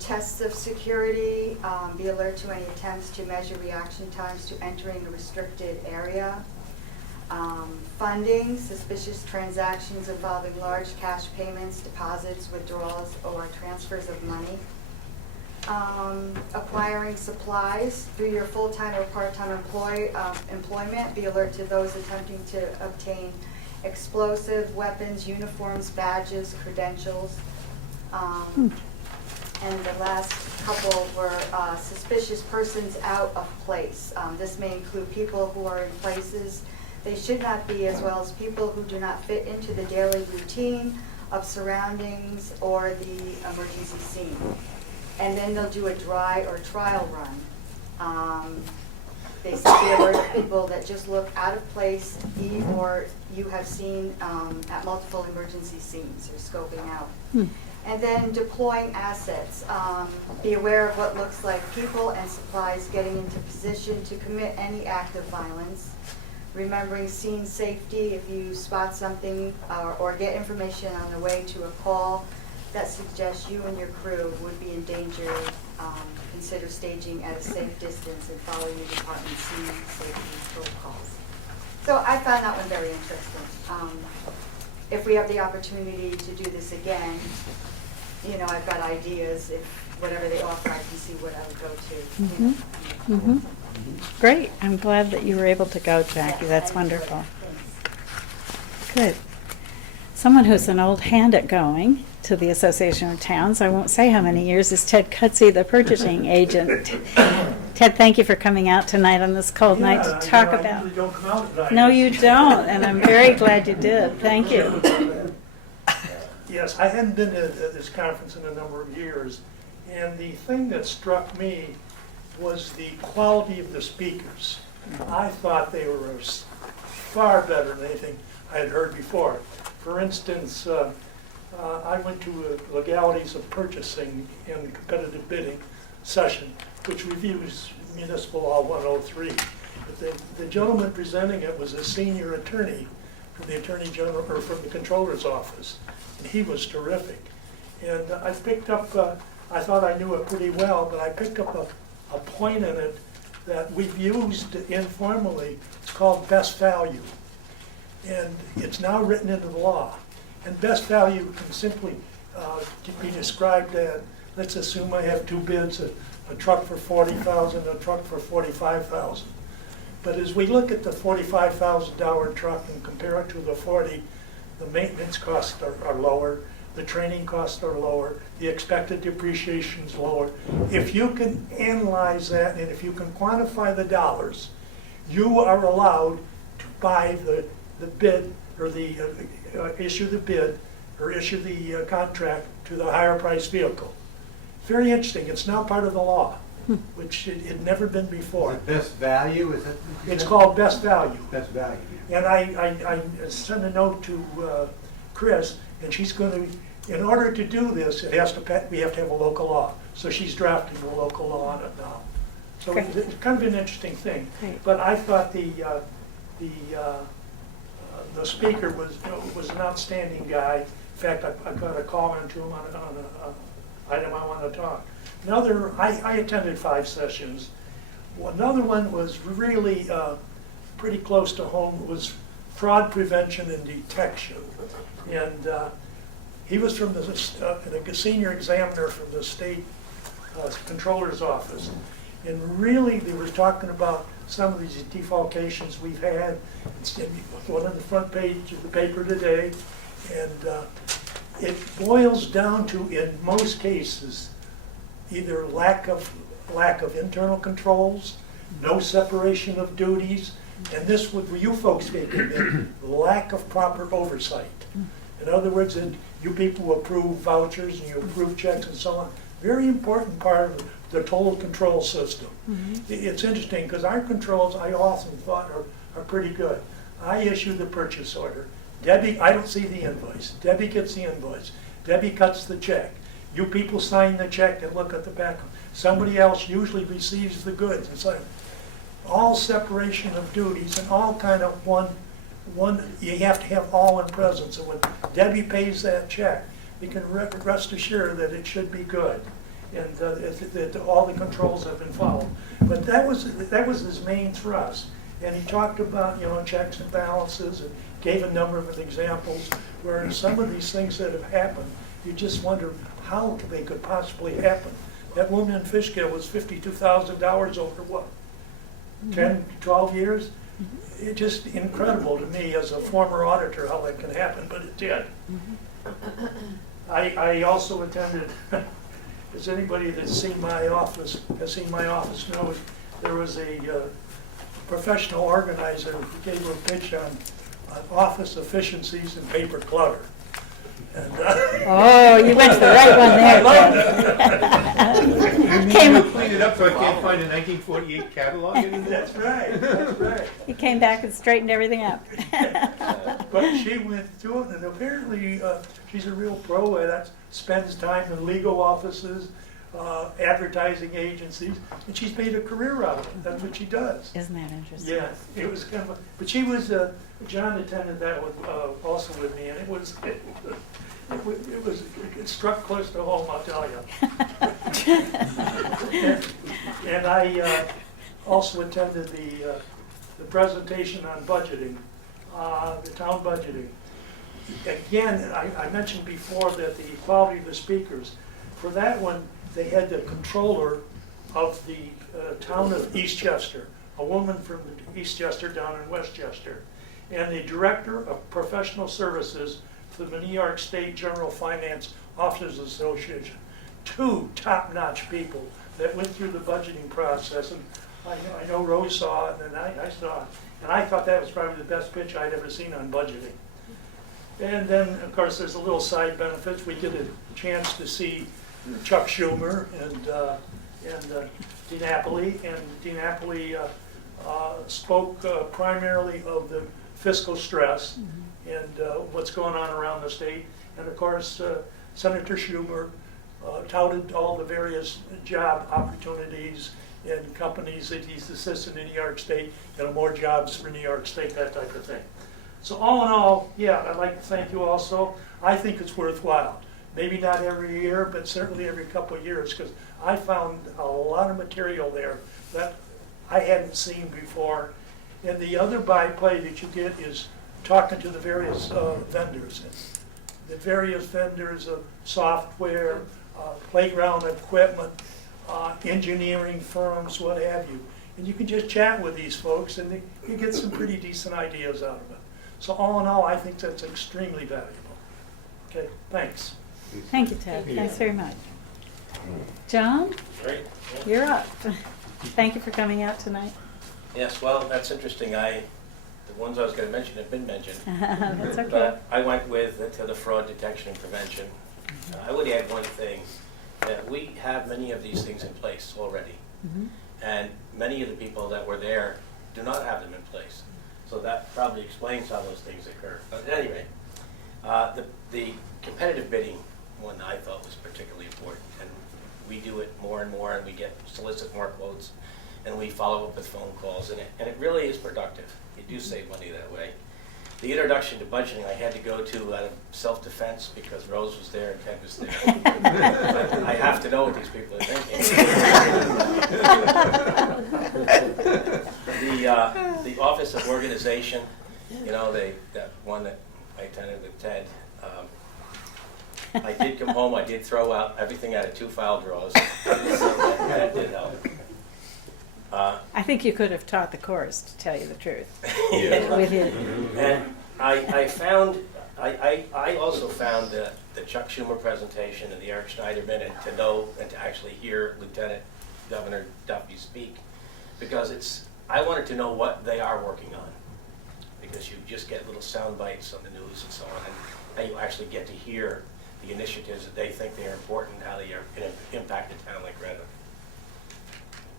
Tests of security, be alert to any attempts to measure reaction times to entering a restricted area. Funding, suspicious transactions involving large cash payments, deposits, withdrawals, or transfers of money. Acquiring supplies through your full-time or part-time employment, be alert to those attempting to obtain explosive weapons, uniforms, badges, credentials. And the last couple were suspicious persons out of place. This may include people who are in places they should not be, as well as people who do not fit into the daily routine of surroundings or the emergency scene. And then they'll do a dry or trial run. Basically alert of people that just look out of place or you have seen at multiple emergency scenes or scoping out. And then deploying assets. Be aware of what looks like people and supplies getting into position to commit any act of violence. Remembering scene safety if you spot something or get information on the way to a call that suggests you and your crew would be in danger. Consider staging at a safe distance and following the department's scene safety protocols. So I found that one very interesting. If we have the opportunity to do this again, you know, I've got ideas. If whatever they offer, I can see what I would go to. You know. Great. I'm glad that you were able to go, Jackie. That's I enjoyed it. wonderful. Thanks. Good. Someone who's an old hand at going to the Association of Towns, I won't say how many years, is Ted Cutsey, the purchasing agent. Ted, thank you for coming out tonight on this cold night to talk I about. usually don't come out at night. No, you don't, and I'm very glad you did. Thank you. Yes, I hadn't been to this conference in a number of years, and the thing that struck me was the quality of the speakers. I thought they were far better than anything I had heard before. For instance, I went to Legalities of Purchasing in Competitive Bidding session, which reviews Municipal Law 103. But the gentleman presenting it was a senior attorney from the Attorney General, or from the Controller's Office, and he was terrific. And I picked up, I thought I knew it pretty well, but I picked up a point in it that we've used informally. It's called best value. And it's now written into the law. And best value can simply be described as, let's assume I have two bids, a truck for $40,000, a truck for $45,000. But as we look at the $45,000 truck and compare it to the 40, the maintenance costs are lower, the training costs are lower, the expected depreciation is lower. If you can analyze that and if you can quantify the dollars, you are allowed to buy the bid, or the issue the bid, or issue the contract to the higher price vehicle. Very interesting. It's now part of the law, which it had never been before. Best value, is that? It's called best value. Best value. And I sent a note to Chris, and she's going to, in order to do this, we have to have a local law. So she's drafting a local law on it now. So Great. it's kind of an interesting thing. Great. But I thought the speaker was an outstanding guy. In fact, I got a call into him on an item I want to talk. I attended 5 sessions. Another one was really pretty close to home. It was fraud prevention and detection. And he was from the senior examiner from the state controller's office. And really, they were talking about some of these defalcations we've had. It's one on the front page of the paper today. And it boils down to, in most cases, either lack of internal controls, no separation of duties, and this would, you folks came in, lack of proper oversight. In other words, you people approve vouchers and you approve checks and so on. Very important part of the total control system. It's interesting because our controls, I often thought, are pretty good. I issue the purchase order. Debbie, I don't see the invoice. Debbie gets the invoice. Debbie cuts the check. You people sign the check and look at the back. Somebody else usually receives the goods. It's like all separation of duties and all kind of one, you have to have all in presence. And when Debbie pays that check, you can rest assured that it should be good. And that all the controls have been followed. But that was his main thrust. And he talked about, checks and balances, and gave a number of examples where some of these things that have happened, you just wonder how they could possibly happen. That woman in Fishkill was $52,000 over what, 10, 12 years? It's just incredible to me as a former auditor how that can happen, but it did. I also attended, as anybody that's seen my office, knows, there was a professional organizer who gave a pitch on office efficiencies and paper clutter. And, Oh, you went to the right one there, Ted. Clean it up so I can't find a 1948 catalog anymore? That's right. He came back and straightened everything up. But she went through it, and apparently she's a real pro. That spends time in legal offices, advertising agencies, and she's made a career out of it. That's what she does. Isn't that interesting? Yeah, it was kind of. But she was. John attended that with, also with me, and it struck close to home. I'll tell you. And I also attended the the presentation on budgeting, the town budgeting. Again, I mentioned before that the quality of the speakers, for that one, they had the controller of the town of Eastchester, a woman from Eastchester down in Westchester, and the director of professional services for the New York State General Finance Officers Association. Two top-notch people that went through the budgeting process, and I know Rose saw it, and I saw it, and I thought that was probably the best pitch I'd ever seen on budgeting. And then, of course, there's a little side benefits. We get a chance to see Chuck Schumer and Dean Appley, and Dean Appley spoke primarily of the fiscal stress and what's going on around the state. And of course, Senator Schumer touted all the various job opportunities in companies that he's assisted in New York State, more jobs for New York State, that type of thing. So all in all, yeah, I'd like to thank you also. I think it's worthwhile. Maybe not every year, but certainly every couple of years, because I found a lot of material there that I hadn't seen before. And the other byplay that you get is talking to the various vendors. The various vendors of software, playground equipment, engineering firms, what have you. And you can just chat with these folks and you get some pretty decent ideas out of it. So all in all, I think that's extremely valuable. Okay, thanks. Thank you, Ted. Thanks very much. John, Great. you're up. Thank you for coming out tonight. Yes, well, that's interesting. The ones I was going to mention have been mentioned. That's okay. But I went with to the fraud detection and prevention. I would add one thing, that we have many of these things in place already. And many of the people that were there do not have them in place. So that probably explains how those things occur. But at any rate, the competitive bidding one I thought was particularly important. And we do it more and more, and we solicit more quotes, and we follow up with phone calls, and it really is productive. You do save money that way. The introduction to budgeting I had to go to out of self-defense because Rose was there and Ted was there. I have to know what these people are thinking. The Office of Organization, that one that I attended with Ted, I did come home, I did throw out everything out of 2 file drawers. So that did help. I think you could have taught the course, to tell you the truth. Yeah. With you. And I also found the Chuck Schumer presentation and the Eric Schneider minute to know and to actually hear Lieutenant Governor Duffy speak, because I wanted to know what they are working on, because you just get little sound bites on the news and so on, and how you actually get to hear the initiatives that they think they are important, how they are going to impact a town like Red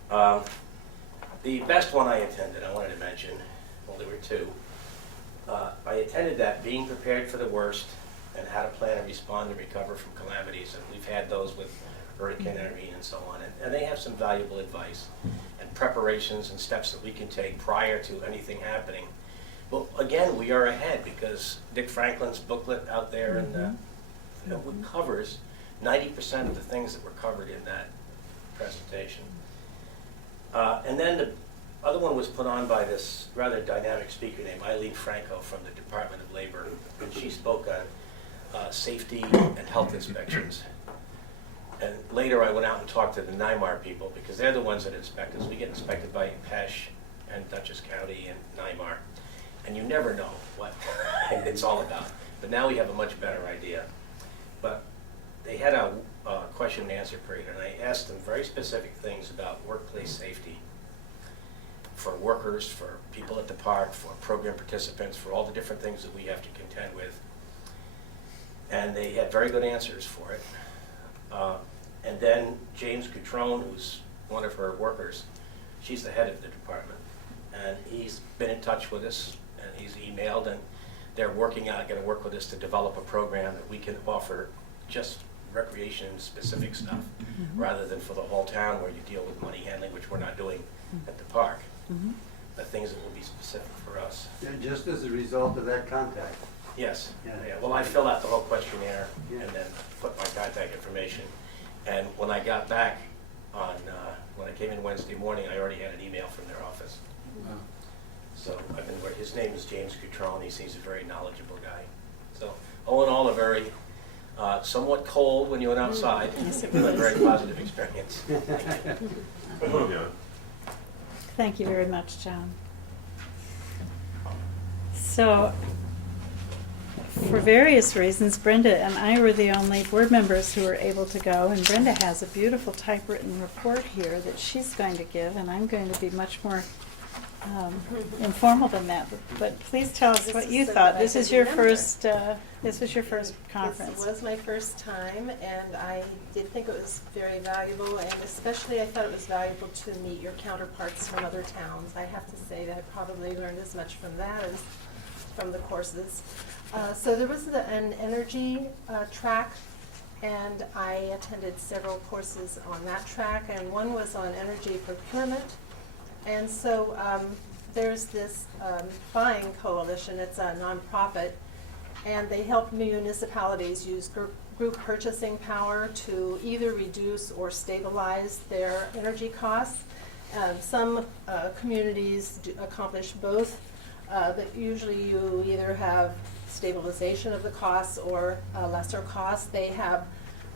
Hook. The best one I attended, I wanted to mention, well, there were 2. I attended that being prepared for the worst and how to plan and respond and recover from calamities. And we've had those with Hurricane Irene and so on. And they have some valuable advice and preparations and steps that we can take prior to anything happening. But again, we are ahead because Dick Franklin's booklet out there and it covers 90% of the things that were covered in that presentation. And then the other one was put on by this rather dynamic speaker named Eileen Franco from the Department of Labor, and she spoke on safety and health inspections. And later I went out and talked to the NYMAR people, because they're the ones that inspect us. We get inspected by Pesh and Dutchess County and NYMAR, and you never know what it's all about. But now we have a much better idea. But they had a question and answer period, and I asked them very specific things about workplace safety for workers, for people at the park, for program participants, for all the different things that we have to contend with. And they had very good answers for it. And then James Cutrone, who's one of her workers, she's the head of the department, and he's been in touch with us, and he's emailed, and they're going to work with us to develop a program that we can offer just recreation-specific stuff, rather than for the whole town where you deal with money handling, which we're not doing at the park, but things that will be specific for us. And just as a result of that contact. Yes. Yeah. Well, I fill out the whole questionnaire and then put my contact information. And when I got back when I came in Wednesday morning, I already had an email from their office. So his name is James Cutrone. He seems a very knowledgeable guy. So all in all, a very somewhat cold when you went outside, but a very positive experience. Thank you very much, John. So, for various reasons, Brenda and I were the only board members who were able to go, and Brenda has a beautiful typewritten report here that she's going to give, and I'm going to be much more informal than that. But please tell us what you thought. This is your first. This was your first conference. This was my first time, and I did think it was very valuable, and especially I thought it was valuable to meet your counterparts from other towns. I have to say that I probably learned as much from that as from the courses. So there was an energy track, and I attended several courses on that track, and one was on energy procurement. And so there's this buying coalition. It's a nonprofit, and they help municipalities use group purchasing power to either reduce or stabilize their energy costs. Some communities accomplish both, but usually you either have stabilization of the costs or lesser costs. They have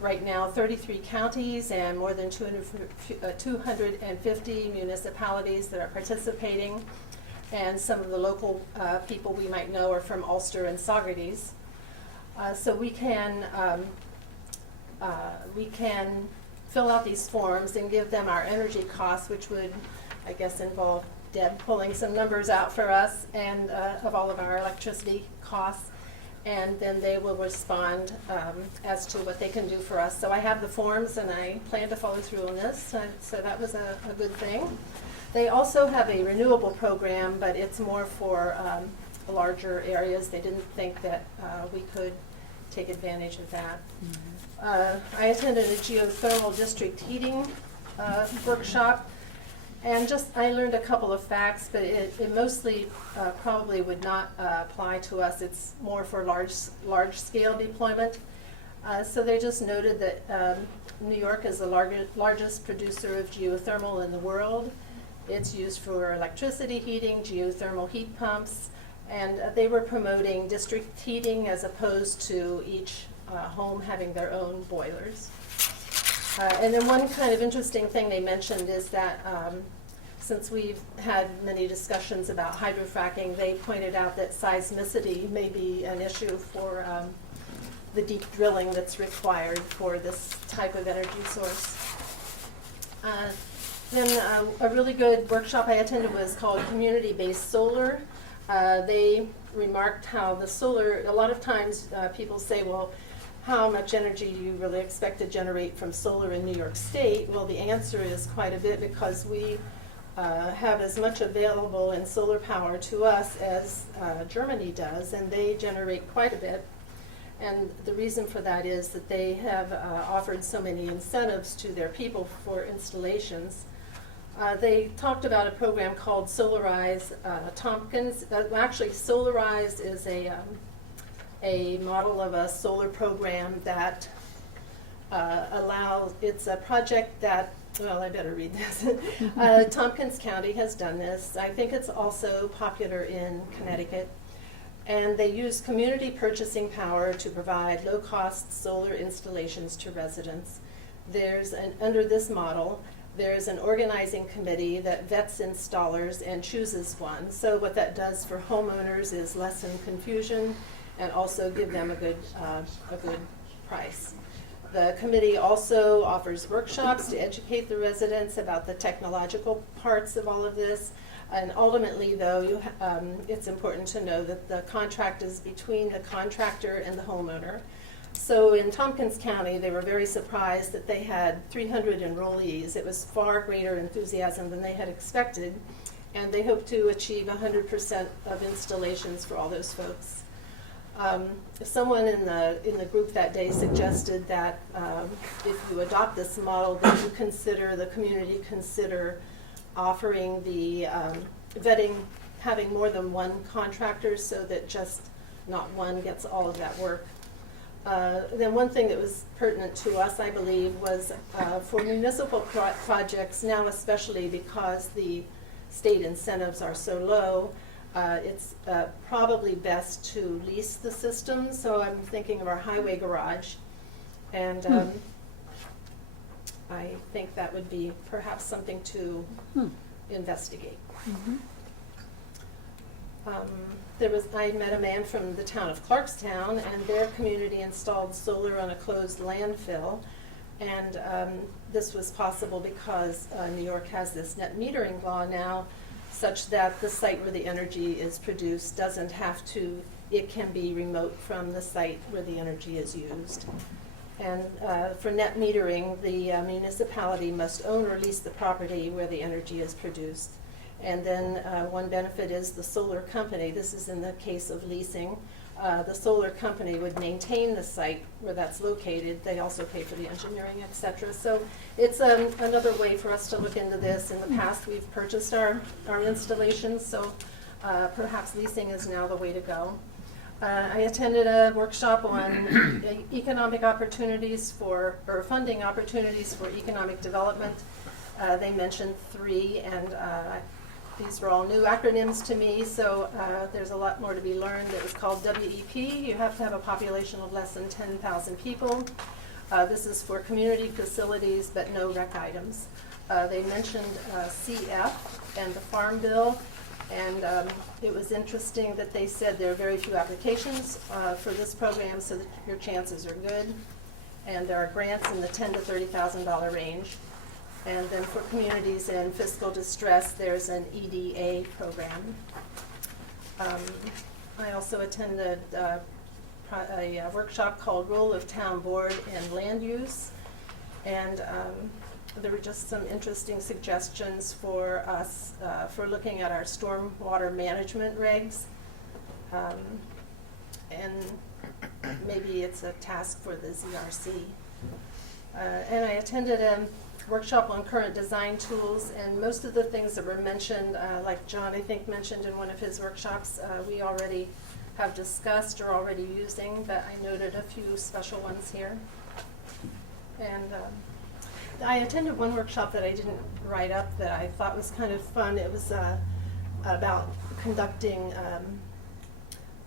right now 33 counties and more than 250 municipalities that are participating, and some of the local people we might know are from Ulster and Saugerties. So we can fill out these forms and give them our energy costs, which would, I guess, involve Deb pulling some numbers out for us and of all of our electricity costs, and then they will respond as to what they can do for us. So I have the forms, and I plan to follow through on this, so that was a good thing. They also have a renewable program, but it's more for larger areas. They didn't think that we could take advantage of that. I attended a geothermal district heating workshop, and I learned a couple of facts, but it mostly probably would not apply to us. It's more for large scale deployment. So they just noted that New York is the largest producer of geothermal in the world. It's used for electricity heating, geothermal heat pumps, and they were promoting district heating as opposed to each home having their own boilers. And then one kind of interesting thing they mentioned is that since we've had many discussions about hydrofracking, they pointed out that seismicity may be an issue for the deep drilling that's required for this type of energy source. Then a really good workshop I attended was called Community-Based Solar. They remarked how the solar, a lot of times people say, well, how much energy do you really expect to generate from solar in New York State? Well, the answer is quite a bit, because we have as much available in solar power to us as Germany does, and they generate quite a bit. And the reason for that is that they have offered so many incentives to their people for installations. They talked about a program called Solarize Tompkins. Actually, Solarize is a model of a solar program that it's a project that, well, I better read this. Tompkins County has done this. I think it's also popular in Connecticut. And they use community purchasing power to provide low-cost solar installations to residents. Under this model, there's an organizing committee that vets installers and chooses one. So what that does for homeowners is lessen confusion and also give them a good price. The committee also offers workshops to educate the residents about the technological parts of all of this. And ultimately, though, it's important to know that the contract is between the contractor and the homeowner. So in Tompkins County, they were very surprised that they had 300 enrollees. It was far greater enthusiasm than they had expected, and they hope to achieve 100% of installations for all those folks. Someone in the group that day suggested that if you adopt this model, that the community consider offering the vetting, having more than one contractor, so that just not one gets all of that work. Then one thing that was pertinent to us, I believe, was for municipal projects, now especially because the state incentives are so low, It's probably best to lease the system, so I'm thinking of our highway garage. And I think that would be perhaps something to investigate. I met a man from the town of Clarkstown, and their community installed solar on a closed landfill. And this was possible because New York has this net metering law now, such that the site where the energy is produced doesn't have to, it can be remote from the site where the energy is used. And for net metering, the municipality must own or lease the property where the energy is produced. And then one benefit is the solar company, this is in the case of leasing, the solar company would maintain the site where that's located. They also pay for the engineering, et cetera. So it's another way for us to look into this. In the past, we've purchased our installations, so perhaps leasing is now the way to go. I attended a workshop on economic opportunities or funding opportunities for economic development. They mentioned 3, and these were all new acronyms to me, so there's a lot more to be learned. It was called WEP. You have to have a population of less than 10,000 people. This is for community facilities, but no rec items. They mentioned CF and the Farm Bill, and it was interesting that they said there are very few applications for this program, so that your chances are good. And there are grants in the $10,000 to $30,000 range. And then for communities in fiscal distress, there's an EDA program. I also attended a workshop called Role of Town Board in Land Use. And there were just some interesting suggestions for us for looking at our stormwater management regs. And maybe it's a task for the ZRC. And I attended a workshop on current design tools, and most of the things that were mentioned, like John I think mentioned in one of his workshops, we already have discussed or already using, but I noted a few special ones here. And I attended one workshop that I didn't write up that I thought was kind of fun. It was about conducting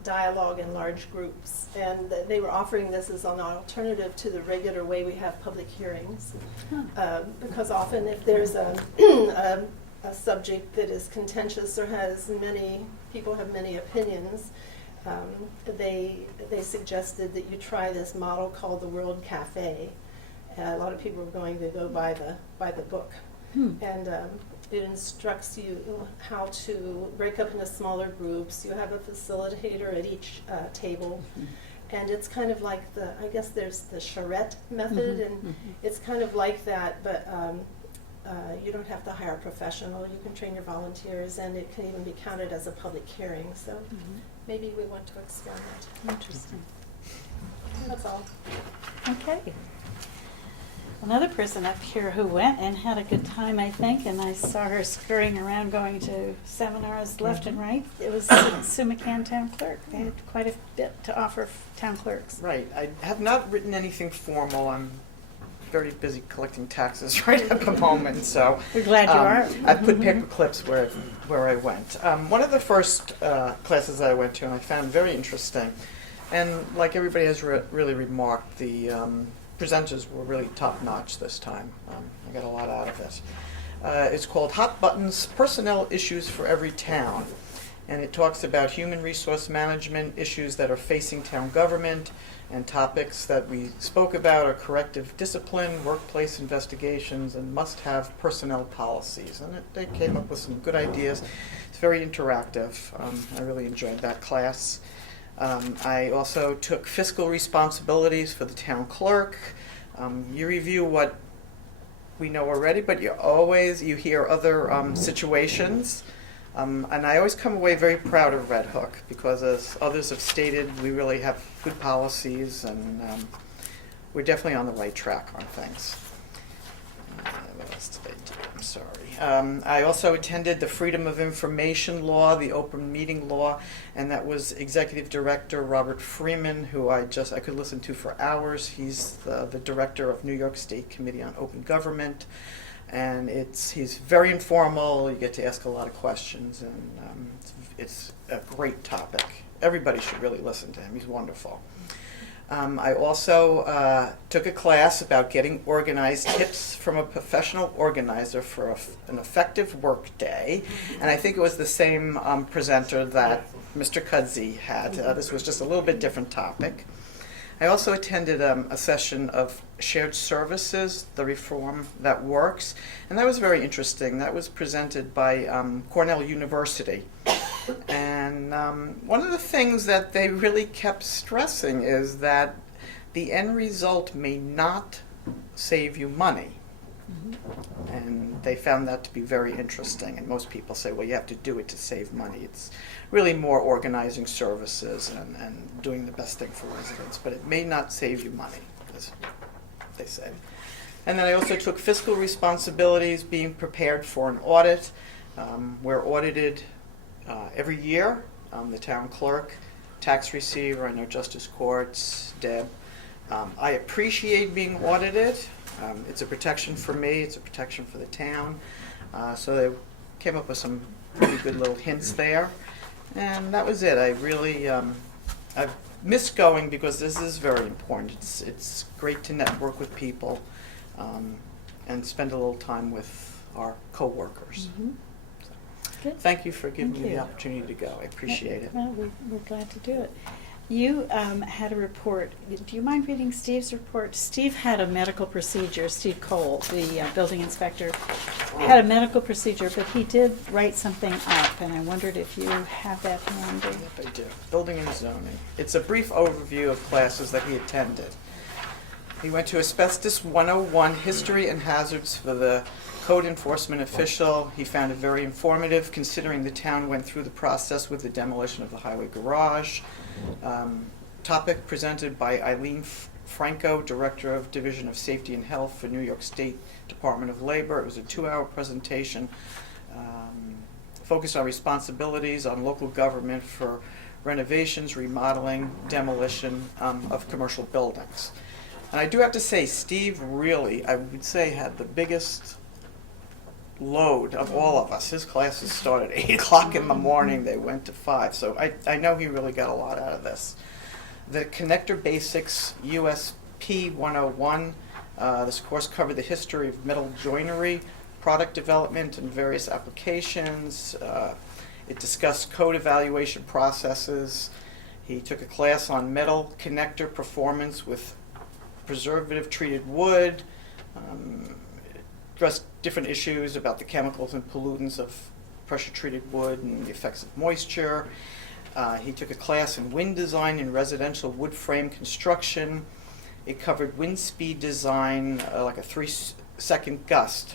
dialogue in large groups, and they were offering this as an alternative to the regular way we have public hearings, because often if there's a subject that is contentious or has many people have many opinions, they suggested that you try this model called the World Cafe. A lot of people are going to go by the book, and it instructs you how to break up into smaller groups. You have a facilitator at each table. And it's kind of like I guess there's the charrette method, and it's kind of like that, but you don't have to hire a professional. You can train your volunteers, and it can even be counted as a public hearing. So maybe we want to experiment. Interesting. That's all. Okay. Another person up here who went and had a good time, I think, and I saw her scurrying around going to seminars left and right. It was Sue McCann, town clerk. They had quite a bit to offer town clerks. Right. I have not written anything formal. I'm very busy collecting taxes right at the moment, so We're glad you are. I've put paper clips where I went. One of the first classes I went to, and I found very interesting, and like everybody has really remarked, the presenters were really top-notch this time. I got a lot out of it. It's called Hot Buttons, Personnel Issues for Every Town. And it talks about human resource management issues that are facing town government, and topics that we spoke about are corrective discipline, workplace investigations, and must-have personnel policies. And they came up with some good ideas. It's very interactive. I really enjoyed that class. I also took fiscal responsibilities for the town clerk. You review what we know already, but you hear other situations. And I always come away very proud of Red Hook, because as others have stated, we really have good policies, and we're definitely on the right track on things. What else did I do? I'm sorry. I also attended the Freedom of Information Law, the Open Meeting Law, and that was Executive Director Robert Freeman, who I could listen to for hours. He's the director of New York State Committee on Open Government, and he's very informal. You get to ask a lot of questions, and It's a great topic. Everybody should really listen to him. He's wonderful. I also took a class about getting organized, tips from a professional organizer for an effective work day. And I think it was the same presenter that Mr. Cudsey had. This was just a little bit different topic. I also attended a session of shared services, the reform that works, and that was very interesting. That was presented by Cornell University. And one of the things that they really kept stressing is that the end result may not save you money. And they found that to be very interesting. And most people say, well, you have to do it to save money. It's really more organizing services and doing the best thing for residents. But it may not save you money, as they say. And then I also took fiscal responsibilities, being prepared for an audit. We're audited every year. The town clerk, tax receiver, I know justice courts, Deb. I appreciate being audited. It's a protection for me, it's a protection for the town. So they came up with some pretty good little hints there. And that was it. I really, I've missed going because this is very important. It's great to network with people and spend a little time with our coworkers. Good. Thank you for giving Thank me the you. opportunity to go. I appreciate it. Well, we're glad to do it. You had a report. Do you mind reading Steve's report? Steve had a medical procedure. Steve Cole, the building inspector, had a medical procedure, but he did write something up, and I wondered if you have that handy. Yep, I do. Building and zoning. It's a brief overview of classes that he attended. He went to Asbestos 101, History and Hazards for the Code Enforcement Official. He found it very informative, considering the town went through the process with the demolition of the highway garage. Topic presented by Eileen Franco, Director of Division of Safety and Health for New York State Department of Labor. It was a 2-hour presentation focused on responsibilities on local government for renovations, remodeling, demolition of commercial buildings. And I do have to say, Steve really, I would say, had the biggest load of all of us. His classes started at 8 o'clock in the morning. They went to 5. So I know he really got a lot out of this. The Connector Basics USP 101. This course covered the history of metal joinery, product development, and various applications. It discussed code evaluation processes. He took a class on metal connector performance with preservative-treated wood. Addressed different issues about the chemicals and pollutants of pressure-treated wood and the effects of moisture. He took a class in wind design in residential wood frame construction. It covered wind speed design, like a 3-second gust.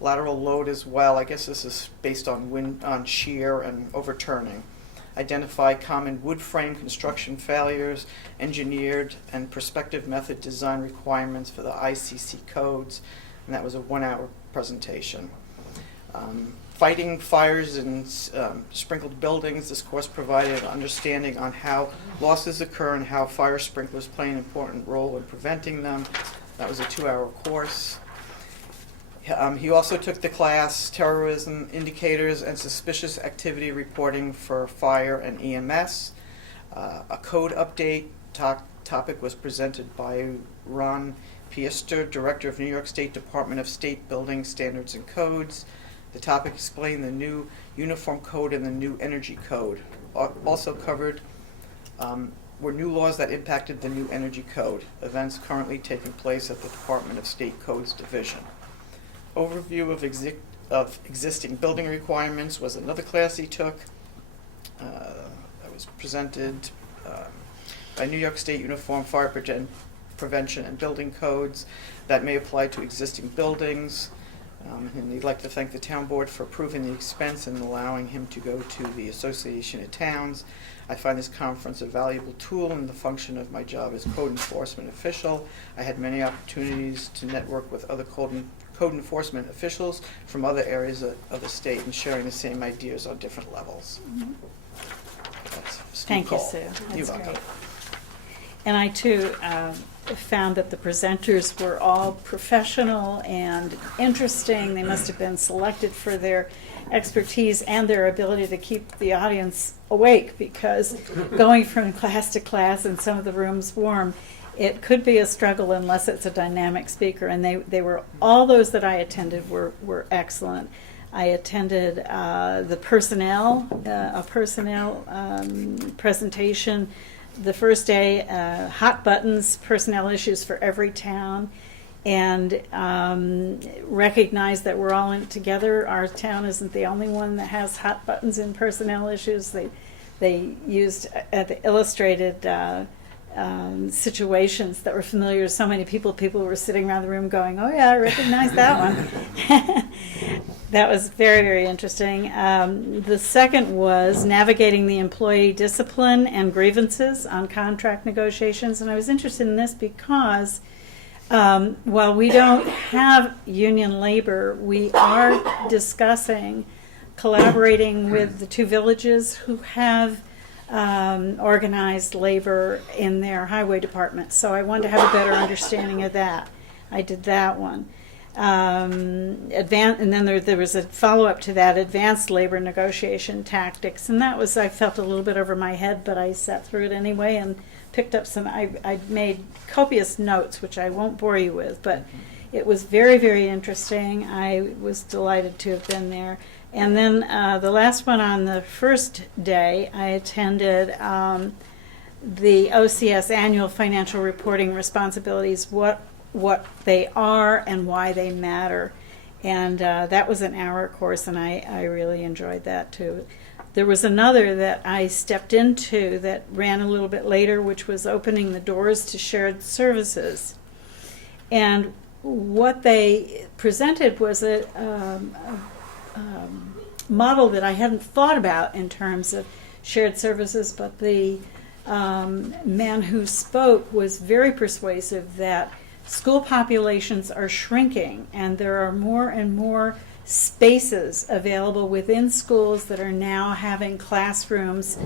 Lateral load as well. I guess this is based on shear and overturning. Identify common wood frame construction failures, engineered and prospective method design requirements for the ICC codes, and that was a 1-hour presentation. Fighting fires in sprinkled buildings. This course provided an understanding on how losses occur and how fire sprinklers play an important role in preventing them. That was a 2-hour course. He also took the class Terrorism Indicators and Suspicious Activity Reporting for Fire and EMS. A code update topic was presented by Ron Piester, Director of New York State Department of State Building Standards and Codes. The topic explained the new Uniform Code and the new Energy Code. Also covered were new laws that impacted the new Energy Code, events currently taking place at the Department of State Codes Division. Overview of existing building requirements was another class he took. That was presented by New York State Uniform Fire Prevention and Building Codes that may apply to existing buildings. And he'd like to thank the town board for approving the expense and allowing him to go to the Association of Towns. I find this conference a valuable tool in the function of my job as code enforcement official. I had many opportunities to network with other code enforcement officials from other areas of the state and sharing the same ideas on different levels. That's Steve Thank you, Cole. Sue. You're That's welcome. great. And I, too, found that the presenters were all professional and interesting. They must have been selected for their expertise and their ability to keep the audience awake, because going from class to class in some of the rooms warm, it could be a struggle unless it's a dynamic speaker. And they were, all those that I attended were excellent. I attended a personnel presentation the first day, hot buttons, personnel issues for every town, and recognized that we're all in it together. Our town isn't the only one that has hot buttons in personnel issues. They used the illustrated situations that were familiar to so many people. People were sitting around the room going, "Oh yeah, I recognize that one." That was very, very interesting. The second was navigating the employee discipline and grievances on contract negotiations. And I was interested in this because while we don't have union labor, we are discussing collaborating with the two villages who have organized labor in their highway department. So I wanted to have a better understanding of that. I did that one. And then there was a follow-up to that, advanced labor negotiation tactics, and that was, I felt a little bit over my head, but I sat through it anyway and picked up some, I made copious notes, which I won't bore you with, but it was very, very interesting. I was delighted to have been there. And then the last one, on the first day, I attended the OCS annual financial reporting responsibilities, what they are and why they matter. And that was an hour course, and I really enjoyed that too. There was another that I stepped into that ran a little bit later, which was opening the doors to shared services. And what they presented was a model that I hadn't thought about in terms of shared services, but the man who spoke was very persuasive that school populations are shrinking, and there are more and more spaces available within schools that are now having classrooms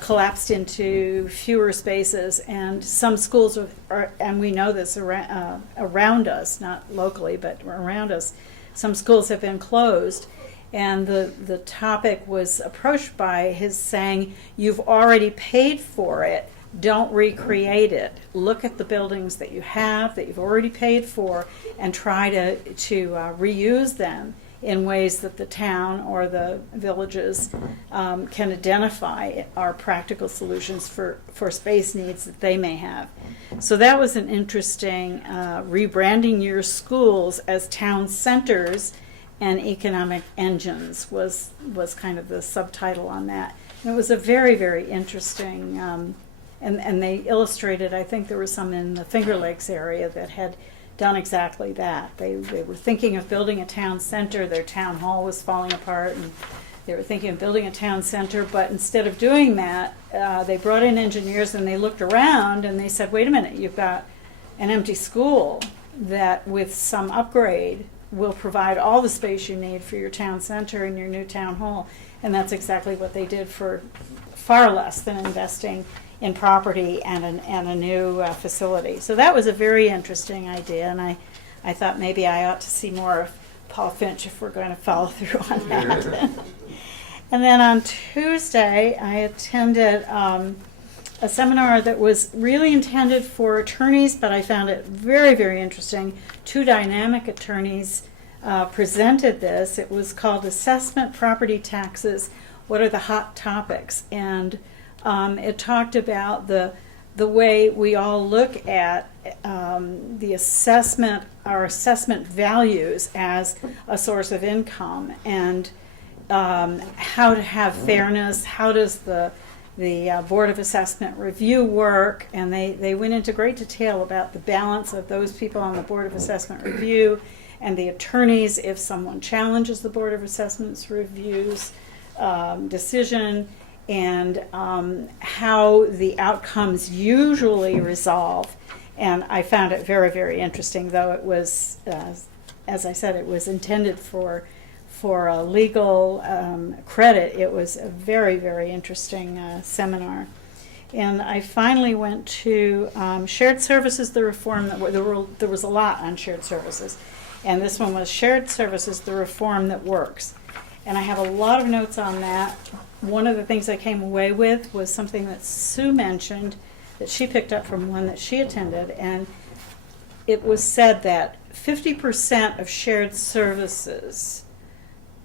collapsed into fewer spaces. And some schools are, and we know this around us, not locally, but around us, some schools have been closed. And the topic was approached by his saying, "You've already paid for it. Don't recreate it. Look at the buildings that you have, that you've already paid for, and try to reuse them in ways that the town or the villages can identify are practical solutions for space needs that they may have." So that was an interesting rebranding your schools as town centers and economic engines was kind of the subtitle on that. And it was a very, very interesting, and they illustrated, I think there were some in the Finger Lakes area that had done exactly that. They were thinking of building a town center. Their town hall was falling apart, and they were thinking of building a town center, but instead of doing that, they brought in engineers and they looked around and they said, wait a minute, you've got an empty school that with some upgrade will provide all the space you need for your town center and your new town hall. And that's exactly what they did for far less than investing in property and a new facility. So that was a very interesting idea, and I thought maybe I ought to see more of Paul Finch if we're going to follow through on that. And then on Tuesday, I attended a seminar that was really intended for attorneys, but I found it very, very interesting. Two dynamic attorneys presented this. It was called Assessment Property Taxes, What Are the Hot Topics? And it talked about the way we all look at the assessment, our assessment values as a source of income, and how to have fairness. How does the Board of Assessment Review work? And they went into great detail about the balance of those people on the Board of Assessment Review and the attorneys if someone challenges the Board of Assessment Review's decision, and how the outcomes usually resolve. And I found it very, very interesting, though it was, as I said, it was intended for a legal credit. It was a very, very interesting seminar. And I finally went to shared services, the reform, there was a lot on shared services. And this one was shared services, the reform that works. And I have a lot of notes on that. One of the things I came away with was something that Sue mentioned that she picked up from one that she attended. And it was said that 50% of shared services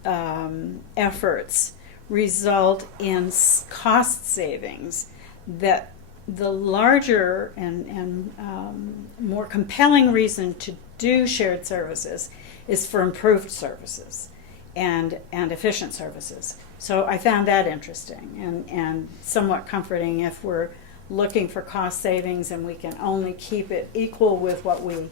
efforts result in cost savings, that the larger and more compelling reason to do shared services is for improved services and efficient services. So I found that interesting and somewhat comforting if we're looking for cost savings and we can only keep it equal with what we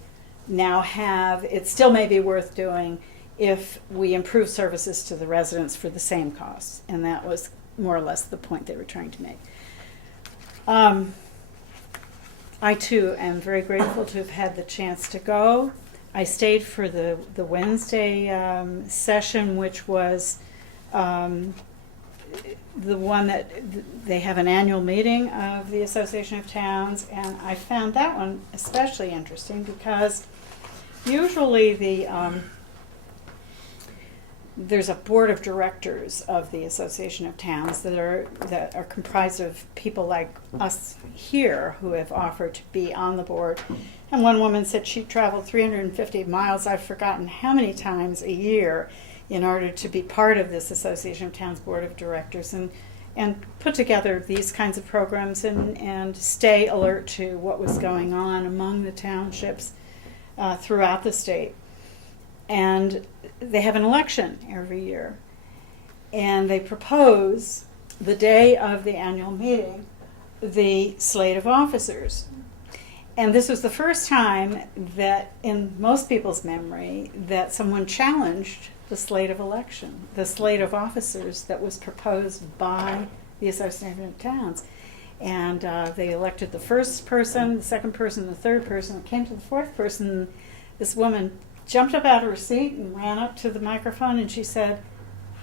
now have. It still may be worth doing if we improve services to the residents for the same costs. And that was more or less the point they were trying to make. I too am very grateful to have had the chance to go. I stayed for the Wednesday session, which was the one that they have an annual meeting of the Association of Towns, and I found that one especially interesting because usually there's a board of directors of the Association of Towns that are comprised of people like us here who have offered to be on the board. And one woman said she traveled 350 miles, I've forgotten how many times a year, in order to be part of this Association of Towns board of directors and put together these kinds of programs and stay alert to what was going on among the townships throughout the state. And they have an election every year. And they propose, the day of the annual meeting, the slate of officers. And this was the first time that, in most people's memory, that someone challenged the slate of officers that was proposed by the Association of Towns. And they elected the first person, the second person, the third person. It came to the fourth person. This woman jumped up out of her seat and ran up to the microphone and she said,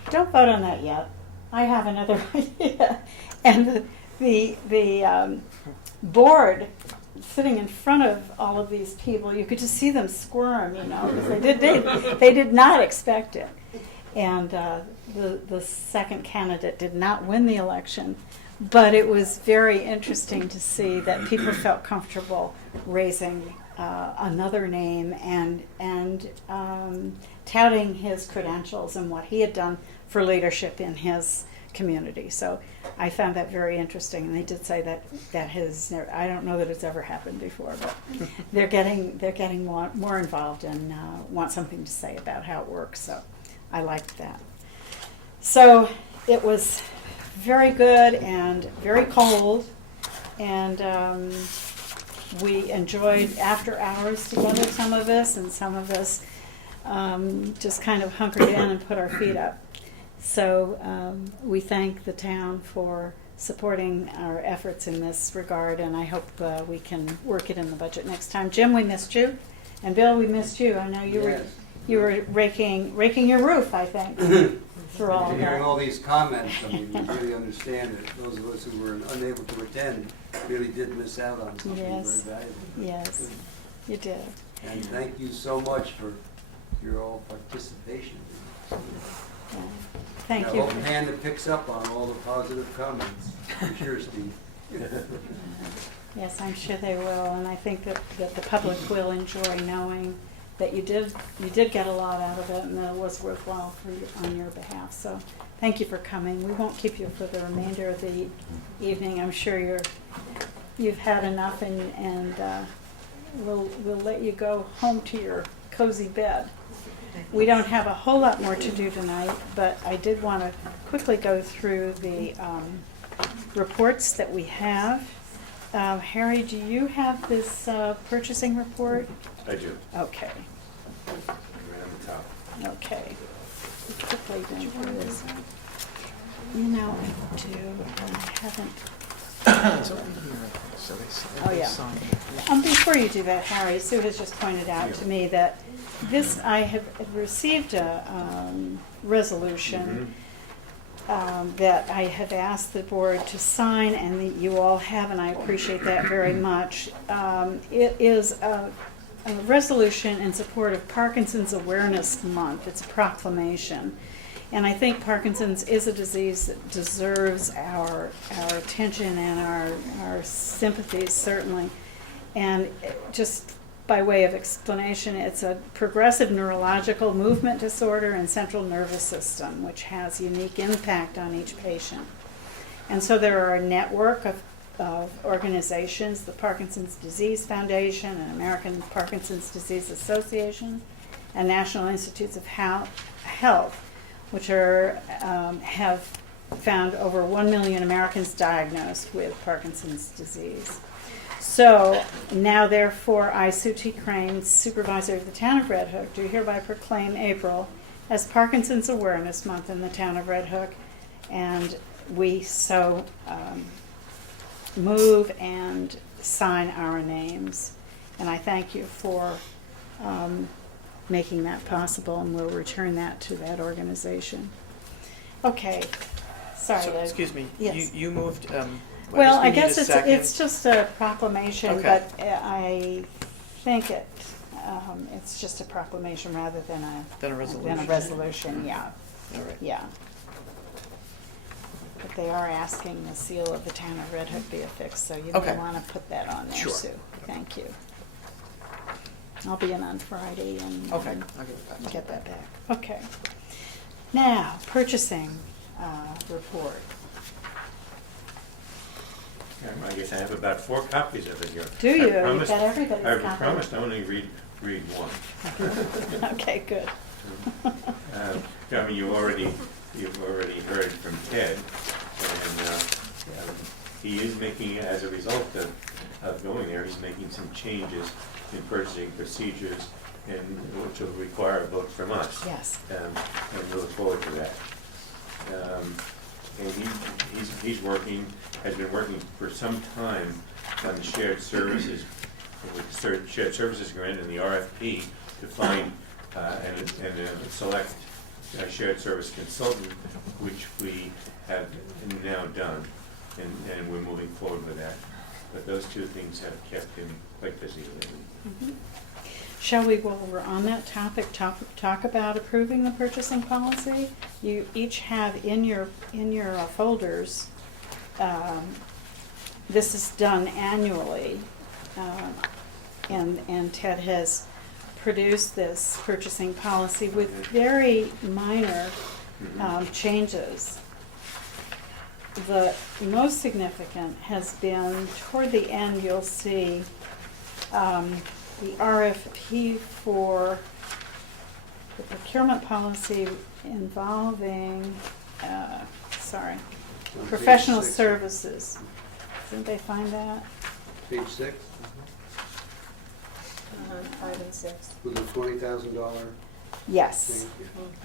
"Don't vote on that yet. I have another idea." And the board sitting in front of all of these people, you could just see them squirm, because they did not expect it. And the second candidate did not win the election, but it was very interesting to see that people felt comfortable raising another name and touting his credentials and what he had done for leadership in his community. So I found that very interesting, and they did say that I don't know that it's ever happened before, but they're getting more involved and want something to say about how it works. So I liked that. So it was very good and very cold, and we enjoyed after hours together, some of us, and some of us just kind of hunkered in and put our feet up. So we thank the town for supporting our efforts in this regard, and I hope we can work it in the budget next time. Jim, we missed you, and Bill, we missed you. I know you were raking your roof, I think, through all After of hearing that. all these comments, I mean, you really understand that those of us who were unable to attend really did miss out on something Yes. very valuable. Yes, you did. And thank you so much for your all participation. Yeah. Thank And you. I hope Hannah picks up on all the positive comments. I'm sure, Steve. Yes, I'm sure they will, and I think that the public will enjoy knowing that you did get a lot out of it, and that it was worthwhile on your behalf. So thank you for coming. We won't keep you for the remainder of the evening. I'm sure you've had enough, and we'll let you go home to your cozy bed. We don't have a whole lot more to do tonight, but I did want to quickly go through the reports that we have. Harry, do you have this purchasing report? I do. Okay. Right on the top. Okay. Quickly go through this. I do, and I haven't. Oh, yeah. Before you do that, Harry, Sue has just pointed out to me that I have received a resolution that I have asked the board to sign, and that you all have, and I appreciate that very much. It is a resolution in support of Parkinson's Awareness Month. It's a proclamation. And I think Parkinson's is a disease that deserves our attention and our sympathies, certainly. And just by way of explanation, it's a progressive neurological movement disorder and central nervous system, which has unique impact on each patient. And so there are a network of organizations, the Parkinson's Disease Foundation and American Parkinson's Disease Association and National Institutes of Health, which have found over 1 million Americans diagnosed with Parkinson's disease. So now, therefore, I, Sue T. Crane, Supervisor of the Town of Red Hook, do hereby proclaim April as Parkinson's Awareness Month in the Town of Red Hook, and we so move and sign our names. And I thank you for making that possible, and we'll return that to that organization. Okay, sorry. So, excuse me, Yes. you moved, Well, I we need guess a second. it's just a proclamation, Okay. but I think it's just a proclamation rather than Then a resolution. a resolution, yeah, All right. yeah. But they are asking the seal of the Town of Red Hook be affixed, so you Okay. may want to put that on there, Sure. Sue. Thank you. I'll be in on Friday and Okay, I'll give it back. get that back. Okay. Now, purchasing report. I guess I have about 4 copies of it here. Do you? I promised- You've got everybody's I copy. promised I only read one. Okay, good. I mean, you've already heard from Ted, and he is making, as a result of going there, he's making some changes in purchasing procedures, and which will require a vote from us. Yes. And we look forward to that. And has been working for some time on the shared services, with the shared services grant and the RFP to find and select a shared service consultant, which we have now done, and we're moving forward with that. But those 2 things have kept him quite busy lately. Mm-hmm. Shall we, while we're on that topic, talk about approving the purchasing policy? You each have in your folders, this is done annually, and Ted has produced this purchasing policy with very minor changes. The most significant has been toward the end. You'll see the RFP for the procurement policy involving, professional page 6. services. Didn't they find that? Page 6, 5 and 6. with a $20,000 Yes, thing.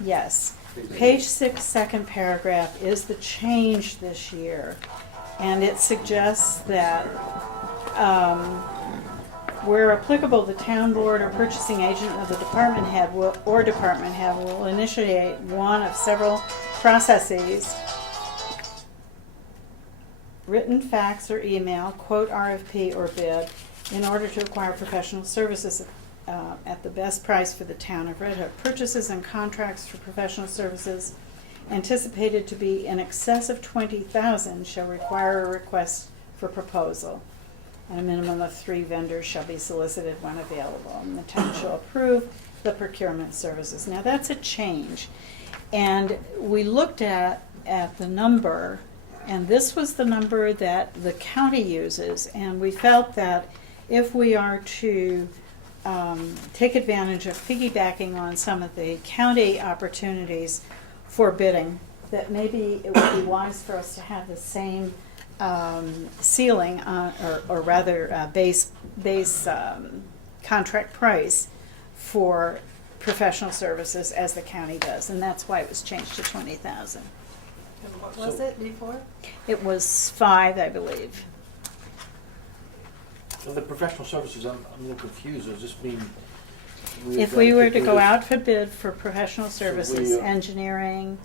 yes. Yeah. Page 6, second paragraph is the change this year. And it suggests that where applicable, the town board or purchasing agent of the department head will initiate one of several processes: written fax or email, quote, RFP, or bid, in order to acquire professional services at the best price for the town of Red Hook. Purchases and contracts for professional services anticipated to be in excess of $20,000 shall require a request for proposal, and a minimum of 3 vendors shall be solicited when available, and the town shall approve the procurement services. Now, that's a change, and we looked at the number, and this was the number that the county uses, and we felt that if we are to take advantage of piggybacking on some of the county opportunities for bidding, that maybe it would be wise for us to have the same ceiling or rather base contract price for professional services as the county does, and that's why it was changed to $20,000. And what was it before? It was 5, I believe. So the professional services, I'm a little confused. Does this mean? If we were to go out for bid for professional services, we, engineering,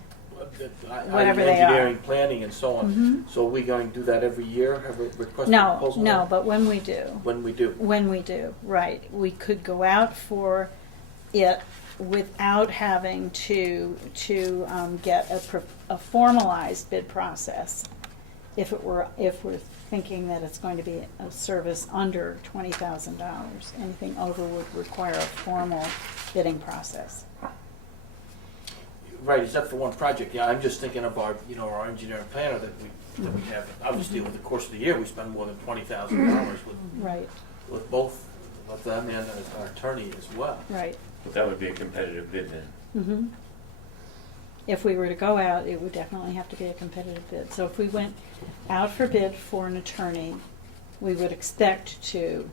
Whatever they are. engineering, planning, and so on. Mhm. So are we going to do that every year? Have a request for No, proposal? no, but when we do. When we do. When we do, right. We could go out for it without having to get a formalized bid process. If we're thinking that it's going to be a service under $20,000, anything over would require a formal bidding process. Right, except for one project. Yeah, I'm just thinking of our, our engineering planner that we have. Obviously, over the course of the year, we spend more than $20,000 Right, with both of them and our attorney as well. right. But that would be a competitive bid then. Mhm. If we were to go out, it would definitely have to be a competitive bid. So if we went out for bid for an attorney, we would expect to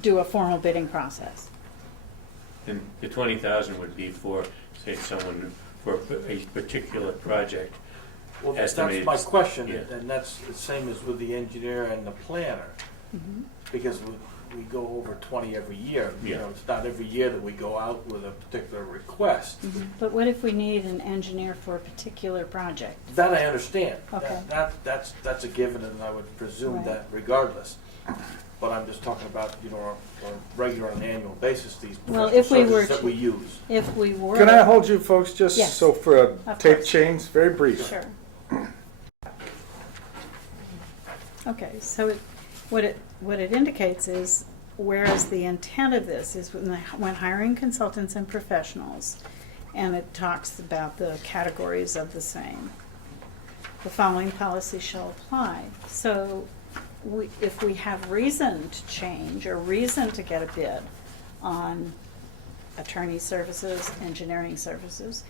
do a formal bidding process. And the 20,000 would be for, say, someone for a particular project. Well, that's Estimated- my question, yeah. and that's the same as with the engineer and the planner, Mhm. because we go over 20 every year. Yeah. It's not every year that we go out with a particular request. But what if we need an engineer for a particular project? That I understand. Okay. That's a given, and I would presume Right. that regardless. But I'm just talking about, on a regular and annual basis, these Well, professional if we were services that to- we use. If we were. Can I hold you folks just Yes. so for a Of tape course. change, very brief? Sure. Okay, so what it indicates is, whereas the intent of this is when hiring consultants and professionals, and it talks about the categories of the same, the following policy shall apply. So if we have reason to change or reason to get a bid on attorney services, engineering services,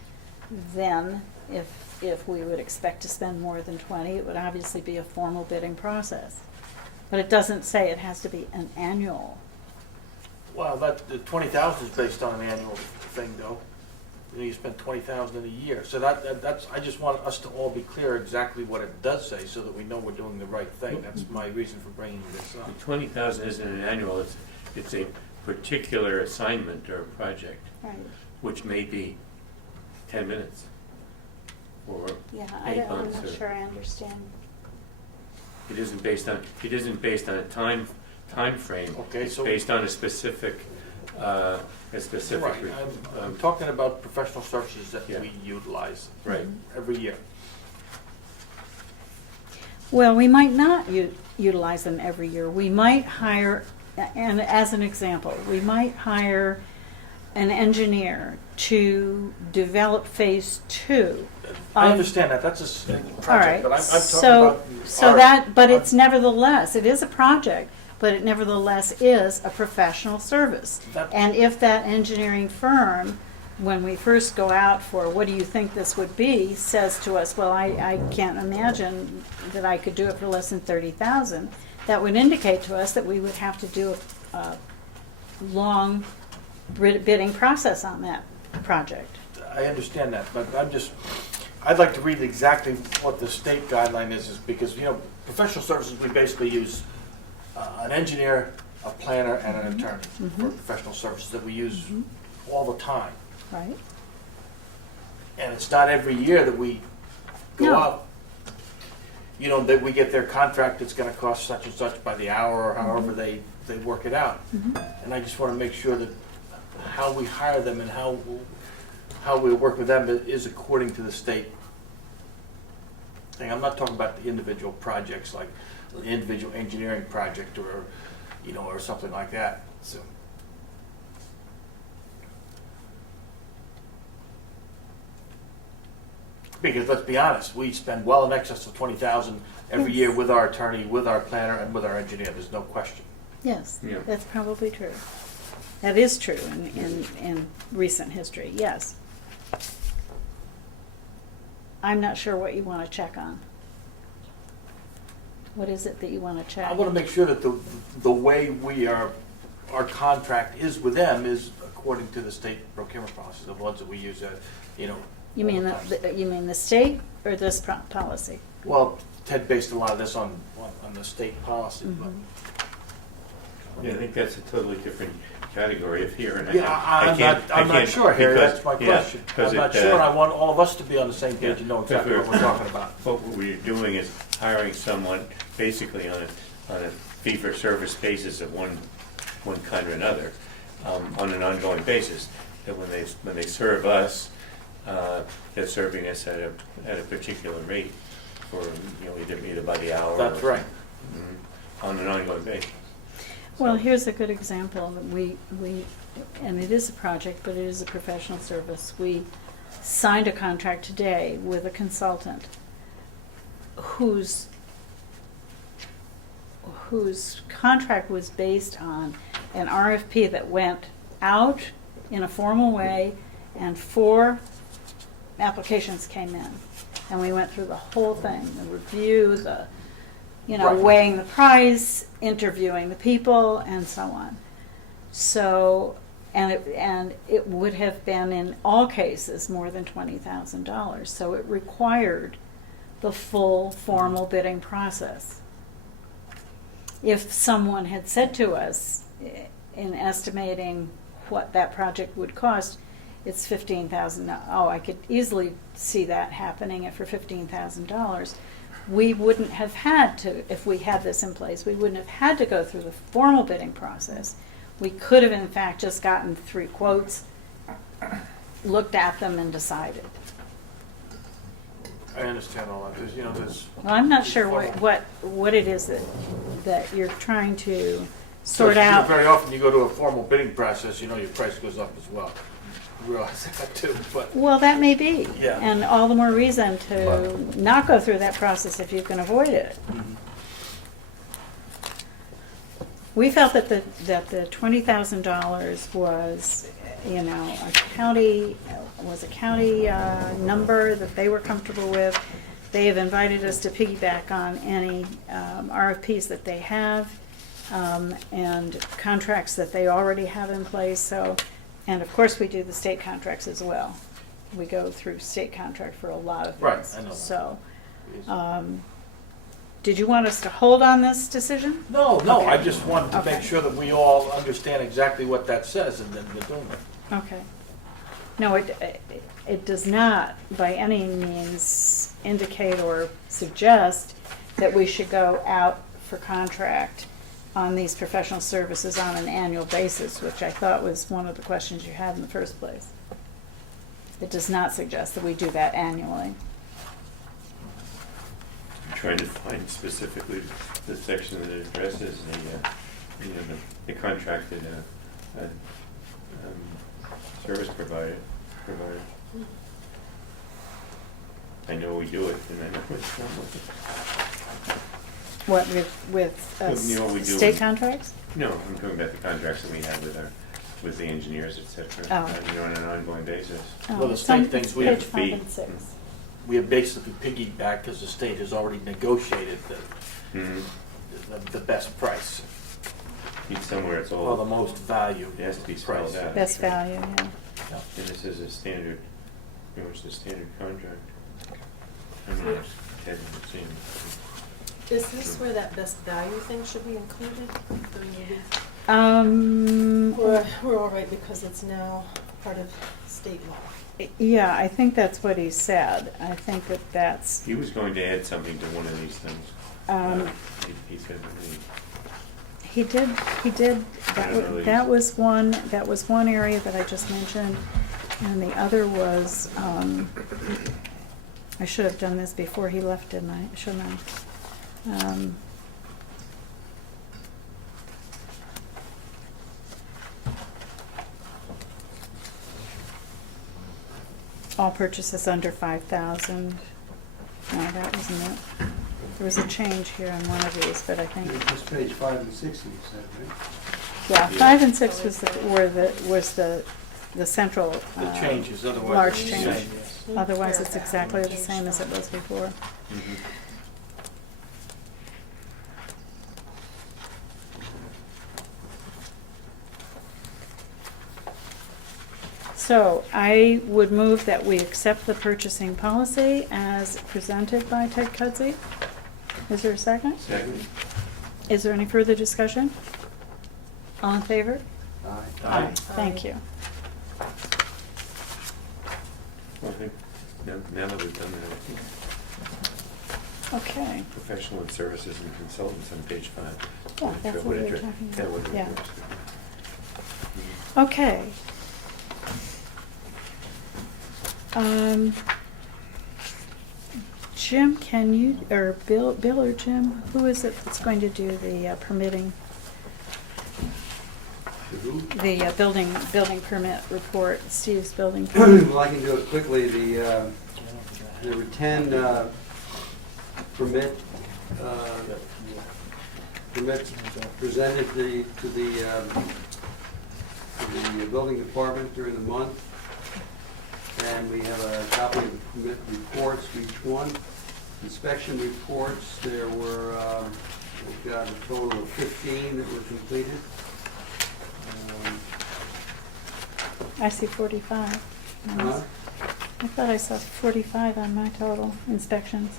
then if we would expect to spend more than 20, it would obviously be a formal bidding process. But it doesn't say it has to be an annual. Well, the 20,000 is based on an annual thing, though. You spend 20,000 in a year. So that's, I just want us to all be clear exactly what it does say so that we know we're doing the right thing. That's my reason for bringing this up. The 20,000 isn't an annual, it's a particular assignment or project, Right. which may be 10 minutes or Yeah, 8 I'm months. not or- sure I understand. It isn't based on a time frame. Okay, It's so- based on a specific. Right, I'm talking about professional services that Yeah. we utilize Right. every year. Well, we might not utilize them every year. We might hire, and as an example, we might hire an engineer to develop phase 2. I understand that, that's a project, All right, but I'm talking so, about. but it's nevertheless, it is a project, but it nevertheless is a professional service. That- And if that engineering firm, when we first go out for, what do you think this would be, says to us, well, I can't imagine that I could do it for less than 30,000, that would indicate to us that we would have to do a long bidding process on that project. I understand that, but I'd like to read exactly what the state guideline is because, professional services, we basically use an engineer, a planner, and an attorney for professional services that we use all the time. Right? And it's not every year that we go No. out, that we get their contract, it's gonna cost such and such by the hour or however they work it out. And I just wanna make sure that how we hire them and how we work with them is according to the state thing. I'm not talking about the individual projects like the individual engineering project or, or something like that, so. Because let's be honest, we spend well in excess of 20,000 every year with our attorney, with our planner, and with our engineer, there's no question. Yes, Yeah. that's probably true. That is true in recent history, yes. I'm not sure what you want to check on. What is it that you want to check? I want to make sure that the way our contract is with them is according to the state procurement policies, the ones that we use, You mean all the time. you mean the state or this policy? Well, Ted based a lot of this on the state policy, but Yeah, I think that's a totally category of here. And Yeah, I'm not sure, Harry, because- that's my yeah, question. because I'm not it, sure, and I want all of us to be on the same page and know because exactly what we're talking about. What we're doing is hiring someone basically on a fee-for-service basis of one kind or another, on an ongoing basis. That when they serve us, they're serving us at a particular rate for, either by the hour. That's or- right. Mhm, on an ongoing basis. Well, So- here's a good example. And it is a project, but it is a professional service. We signed a contract today with a consultant whose contract was based on an RFP that went out in a formal way, and 4 applications came in. And we went through the whole thing, the review, Right. weighing the price, interviewing the people, and so on. So, and it would have been in all cases more than $20,000. So it required the full formal bidding process. If someone had said to us, in estimating what that project would cost, it's $15,000. Oh, I could easily see that happening for $15,000. We wouldn't have had to, if we had this in place, we wouldn't have had to go through the formal bidding process. We could have, in fact, just gotten 3 quotes, looked at them, and decided. I understand all that, there's. Well, I'm not sure what it is that you're trying to sort out. Very often you go to a formal bidding process, your price goes up as well. You realize that too, but. Well, that may be. Yeah. And all the more reason to not go through that process if you can avoid it. Mhm. We felt that the $20,000 was, a county number that they were comfortable with. They have invited us to piggyback on any RFPs that they have, and contracts that they already have in place. So, and of course, we do the state contracts as well. We go through state contract for a lot of things. Right, I know that. So, did you want us to hold on this decision? No, Okay. I just wanted to Okay. make sure that we all understand exactly what that says and then we're doing it. Okay. No, it does not by any means indicate or suggest that we should go out for contract on these professional services on an annual basis, which I thought was one of the questions you had in the first place. It does not suggest that we do that annually. I'm trying to find specifically the section that addresses the contracted service provider. I know we do it, and I know it's not with it. What, with We do. state contracts? No, I'm talking about the contracts that we have with the engineers, et cetera, Oh. on an ongoing basis. Well, the it's on state thinks we have page to 5 fee. and 6. We have basically piggybacked because the state has already negotiated Mhm. the best price, It's somewhere it's all. or the most value. It has to be spelled price. out. Best value, yeah. Yeah. And this is a standard, pretty much the standard contract. I mean, hadn't seen. Is this where that best value thing should be included? We're all right because it's now part of state law. Yeah, I think that's what he said. I think that's, He was going to add something to one of these things. He said to me. he did, that was one area that I just mentioned. And the other was, I should have done this before he left, didn't I? Shouldn't I? All purchases under 5,000. No, that wasn't it. There was a change here on one of these, but I think, It's page 5 and 6, you said, right? yeah, 5 and 6 was the central. The changes, otherwise. Large it's the change. same, yes. Otherwise, it's exactly the same as it was before. Mhm. So I would move that we accept the purchasing policy as presented by Ted Cudsey. Is there a second? Second? Is there any further discussion? All in favor? Aye. Thank you. Well, I think now that we've done that, Okay. professional and services and consultants on page 5. Yeah, that's what we were talking Yeah, about. what it Yeah. was. Okay. Jim, can you, or Bill or Jim, who is it that's going to do the permitting, the building permit report, Steve's building permit? Well, I can do it quickly. There were 10 permits presented to the building department during the month. And we have a copy of the permit reports for each one. Inspection reports, there were, we've got a total of 15 that were completed. I see 45. Huh? I thought I saw 45 on my total inspections.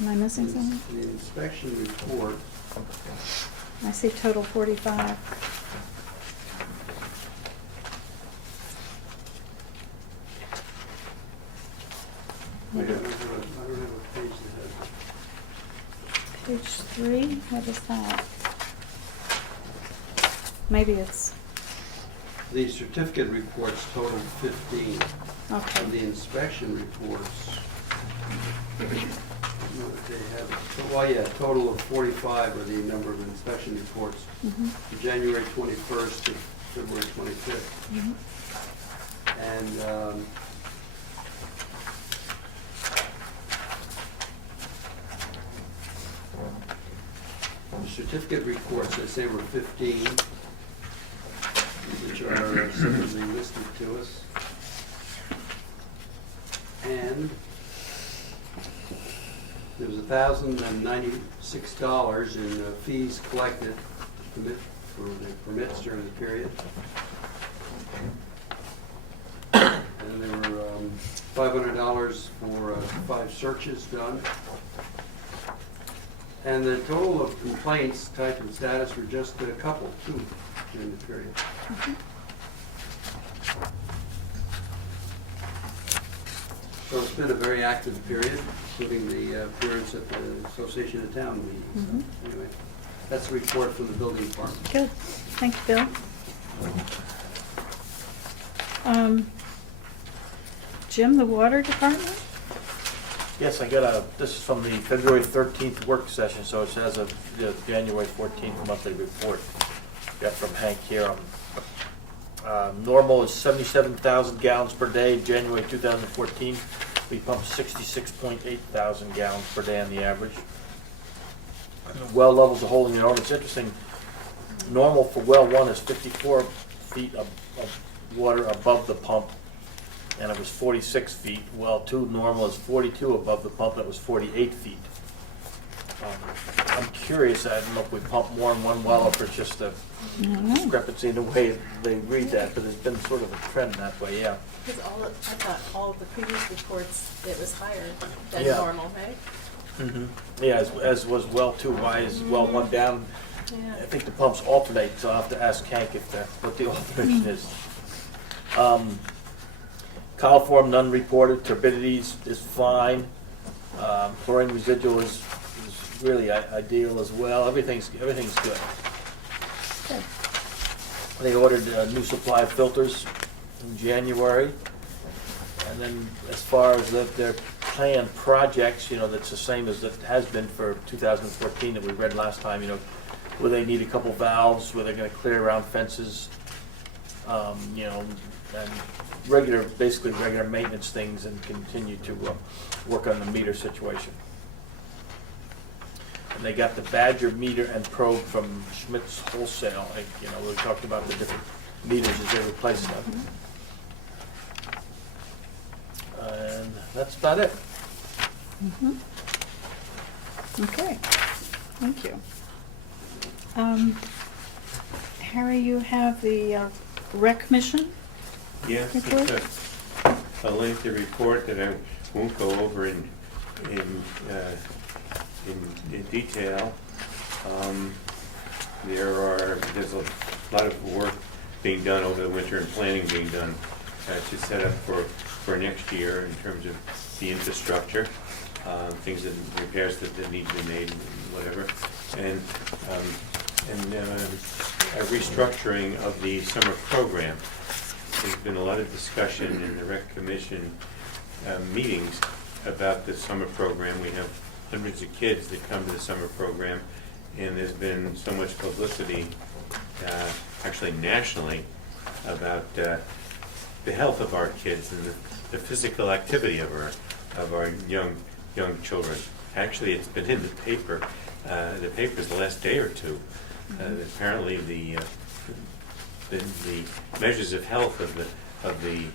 Am I missing something? The inspection report, I see total 45. I don't have a page that has. Page 3, what is that? Maybe it's, The certificate reports totaled 15. okay. And the inspection reports, I don't know if they have, well, yeah, a total of 45 are the number of inspection reports Mhm. from January 21st to February 25th. Mhm. And the certificate reports, I say, were 15, which are simply listed to us. And there was $1,096 in fees collected for the permits during the period. And there were $500 for 5 searches done. And the total of complaints, type and status were just a couple, 2 during the period. So it's been a very active period, including the appearance at the Association of Town meeting. Mhm. So anyway, that's the report from the building department. Good. Thank you, Bill. Jim, the water department? Yes, I got this is from the February 13th work session, so it says the January 14th monthly report. Got from Hank here. Normal is 77,000 gallons per day. January 2014, we pumped 66.8 thousand gallons per day on the average. Well levels are holding their own. It's interesting. Normal for well 1 is 54 feet of water above the pump, and it was 46 feet. Well 2 normal is 42 above the pump, and it was 48 feet. I'm curious, I don't know if we pump more in one well or if it's just a I don't know. discrepancy in the way they read that, but there's been sort of a trend that way, yeah. Because I thought all of the previous reports, it was higher than Yeah. normal, right? Yeah, as was well 2. Why is well 1 down? Yeah. I think the pumps alternate, so I'll have to ask Hank if what the alternation is. Coliform none reported, turbidities is fine. Chlorine residual is really ideal as well. Everything's good. Good. They ordered a new supply of filters in January. And then as far as their planned projects, that's the same as it has been for 2014 that we read last time, where they need a couple valves, where they're gonna clear around fences, and basically regular maintenance things, and continue to work on the meter situation. And they got the Badger meter and probe from Schmidt's Wholesale. We talked about the different meters as they replace them. And that's about it. Mhm. Okay, thank you. Harry, you have the rec mission? Yes, Report? it's a lengthy report that I won't go over in detail. There's lot of work being done over the winter and planning being done to set up for next year in terms of the infrastructure, things that repairs that need to be made, and whatever, and a restructuring of the summer program. There's been a lot of discussion in the Rec Commission meetings about the summer program. We have hundreds of kids that come to the summer program, and there's been so much publicity, actually nationally, about the health of our kids and the physical activity of our young children. Actually, it's been in the papers the last day or two. Apparently, the measures of health of the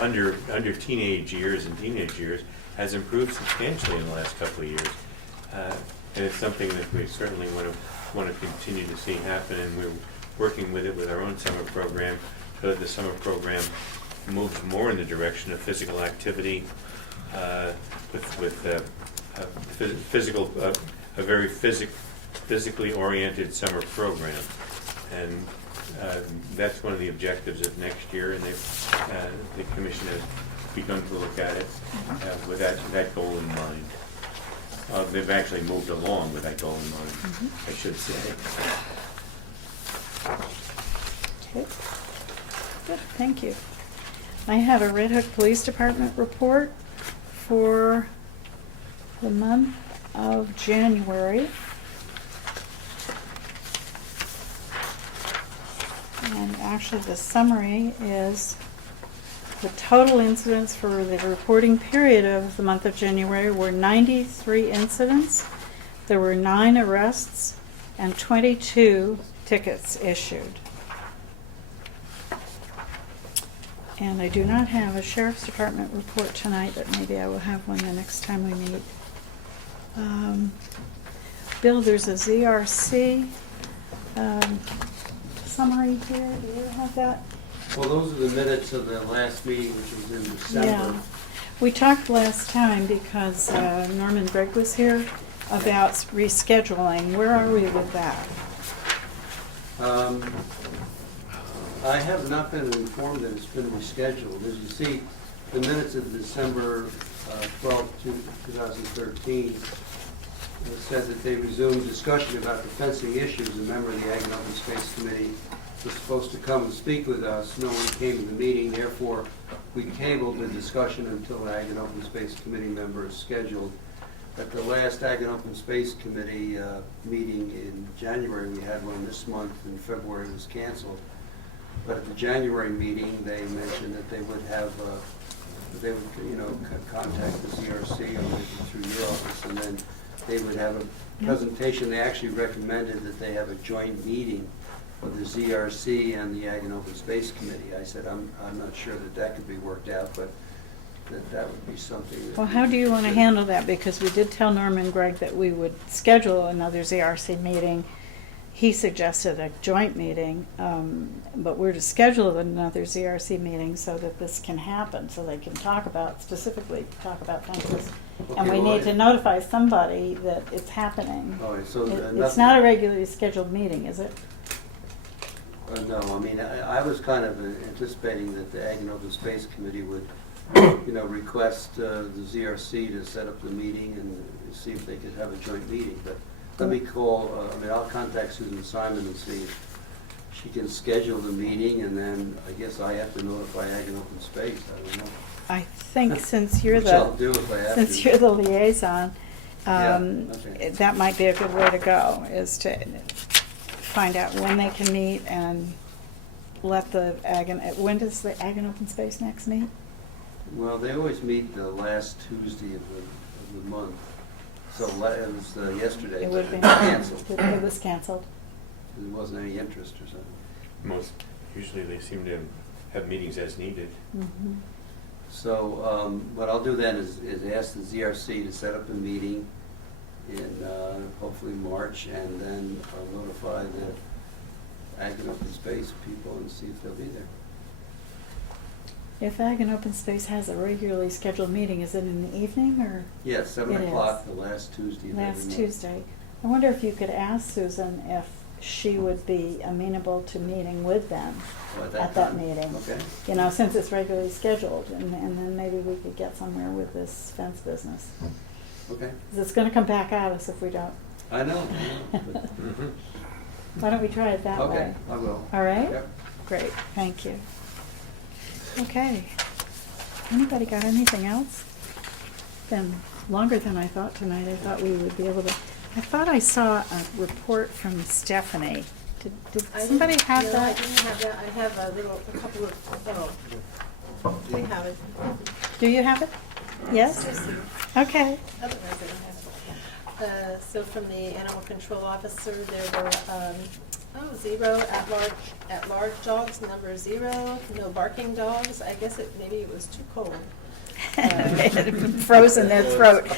under teenage years and teenage years has improved substantially in the last couple of years, and it's something that we certainly want to continue to see happen. And we're working with it with our own summer program, so that the summer program moves more in the direction of physical activity, with a very physically oriented summer program, and that's one of the objectives of next year. And the commission has begun to look at it with that goal in mind. They've actually moved along with that goal in mind, I should say. Okay. Good, thank you. I have a Red Hook Police Department report for the month of January. And actually the summary is the total incidents for the reporting period of the month of January were 93 incidents. There were 9 arrests and 22 tickets issued. And I do not have a Sheriff's Department report tonight, but maybe I will have one the next time we meet. Bill, there's a ZRC summary here. Do you have that? Well, those are the minutes of the last meeting, which was in December. Yeah. We talked last time because Norman Gregg was here about rescheduling. Where are we with that? I have not been informed that it's been rescheduled. As you see, the minutes of December 12, 2013 said that they resumed discussion about the fencing issues. A member of the Ag and Open Space Committee was supposed to come and speak with us. No one came to the meeting, therefore we tabled the discussion until the Ag and Open Space Committee member is scheduled. At the last Ag and Open Space Committee meeting in January, we had one this month, and February was canceled. But at the January meeting, they mentioned that they would have, they would, contact the ZRC or maybe through your office, and then they would have a presentation. They actually recommended that they have a joint meeting of the ZRC and the Ag and Open Space Committee. I said, I'm not sure that could be worked out, but that would be something. Well, how do you want to handle that? Because we did tell Norman Gregg that we would schedule another ZRC meeting. He suggested a joint meeting, but we're to schedule another ZRC meeting so that this can happen, so they can specifically talk about fences. Okay, And we well, need to notify somebody that it's happening. All right, so It's not a regularly scheduled meeting, is it? No, I mean, I was kind of anticipating that the Ag and Open Space Committee would, request the ZRC to set up the meeting and see if they could have a joint meeting. But let me call, I'll contact Susan Simon and see if she can schedule the meeting, and then I guess I have to notify Ag and Open Space. I don't know. I think since you're Which I'll do if I have since to. you're the liaison, Okay. that might be a good way to go, is to find out when they can meet and let the when does the Ag and Open Space next meet? Well, they always meet the last Tuesday of the month. So it was yesterday, It but would have it been was canceled. It was canceled. There wasn't any interest or something. Usually they seem to have meetings as needed. Mm-hmm. So what I'll do then is ask the ZRC to set up a meeting in hopefully March, and then I'll notify the Ag and Open Space people and see if they'll be there. If Ag and Open Space has a regularly scheduled meeting, is it in the evening or? Yeah, 7 It o'clock is. the last Tuesday of every Last month. Tuesday. I wonder if you could ask Susan if she would be amenable to meeting with them At at that time. meeting. Okay. You know, since it's regularly scheduled, and then maybe we could get somewhere with this fence business. Okay. 'Cause it's gonna come back at us if we don't. I know. But- Mhm. Why don't we try it that way? Okay, I will. All right? Yep. Great, thank you. Okay. Anybody got anything else? Been longer than I thought tonight. I thought we would be able to, I thought I saw a report from Stephanie. Did somebody have No, I that? didn't have that. I have a couple of, we have it. Do you have it? Yes? Okay. Otherwise, I don't have it. So from the animal control officer, there were, 0 at-large dogs, number 0, no barking dogs. I guess maybe it was too cold. They had frozen their throat.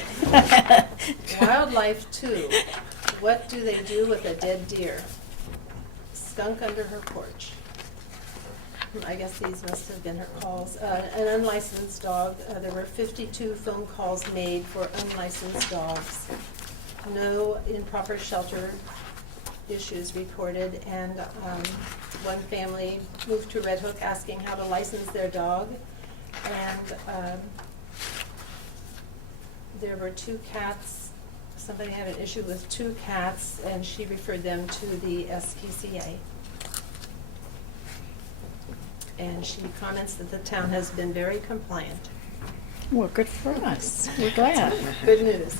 Wildlife 2, what do they do with a dead deer? Skunk under her porch. I guess these must have been her calls. An unlicensed dog, there were 52 phone calls made for unlicensed dogs. No improper shelter issues reported, and one family moved to Red Hook asking how to license their dog. And there were 2 cats. Somebody had an issue with 2 cats, and she referred them to the SPCA. And she comments that the town has been very compliant. Well, good for us. We're glad. Good news.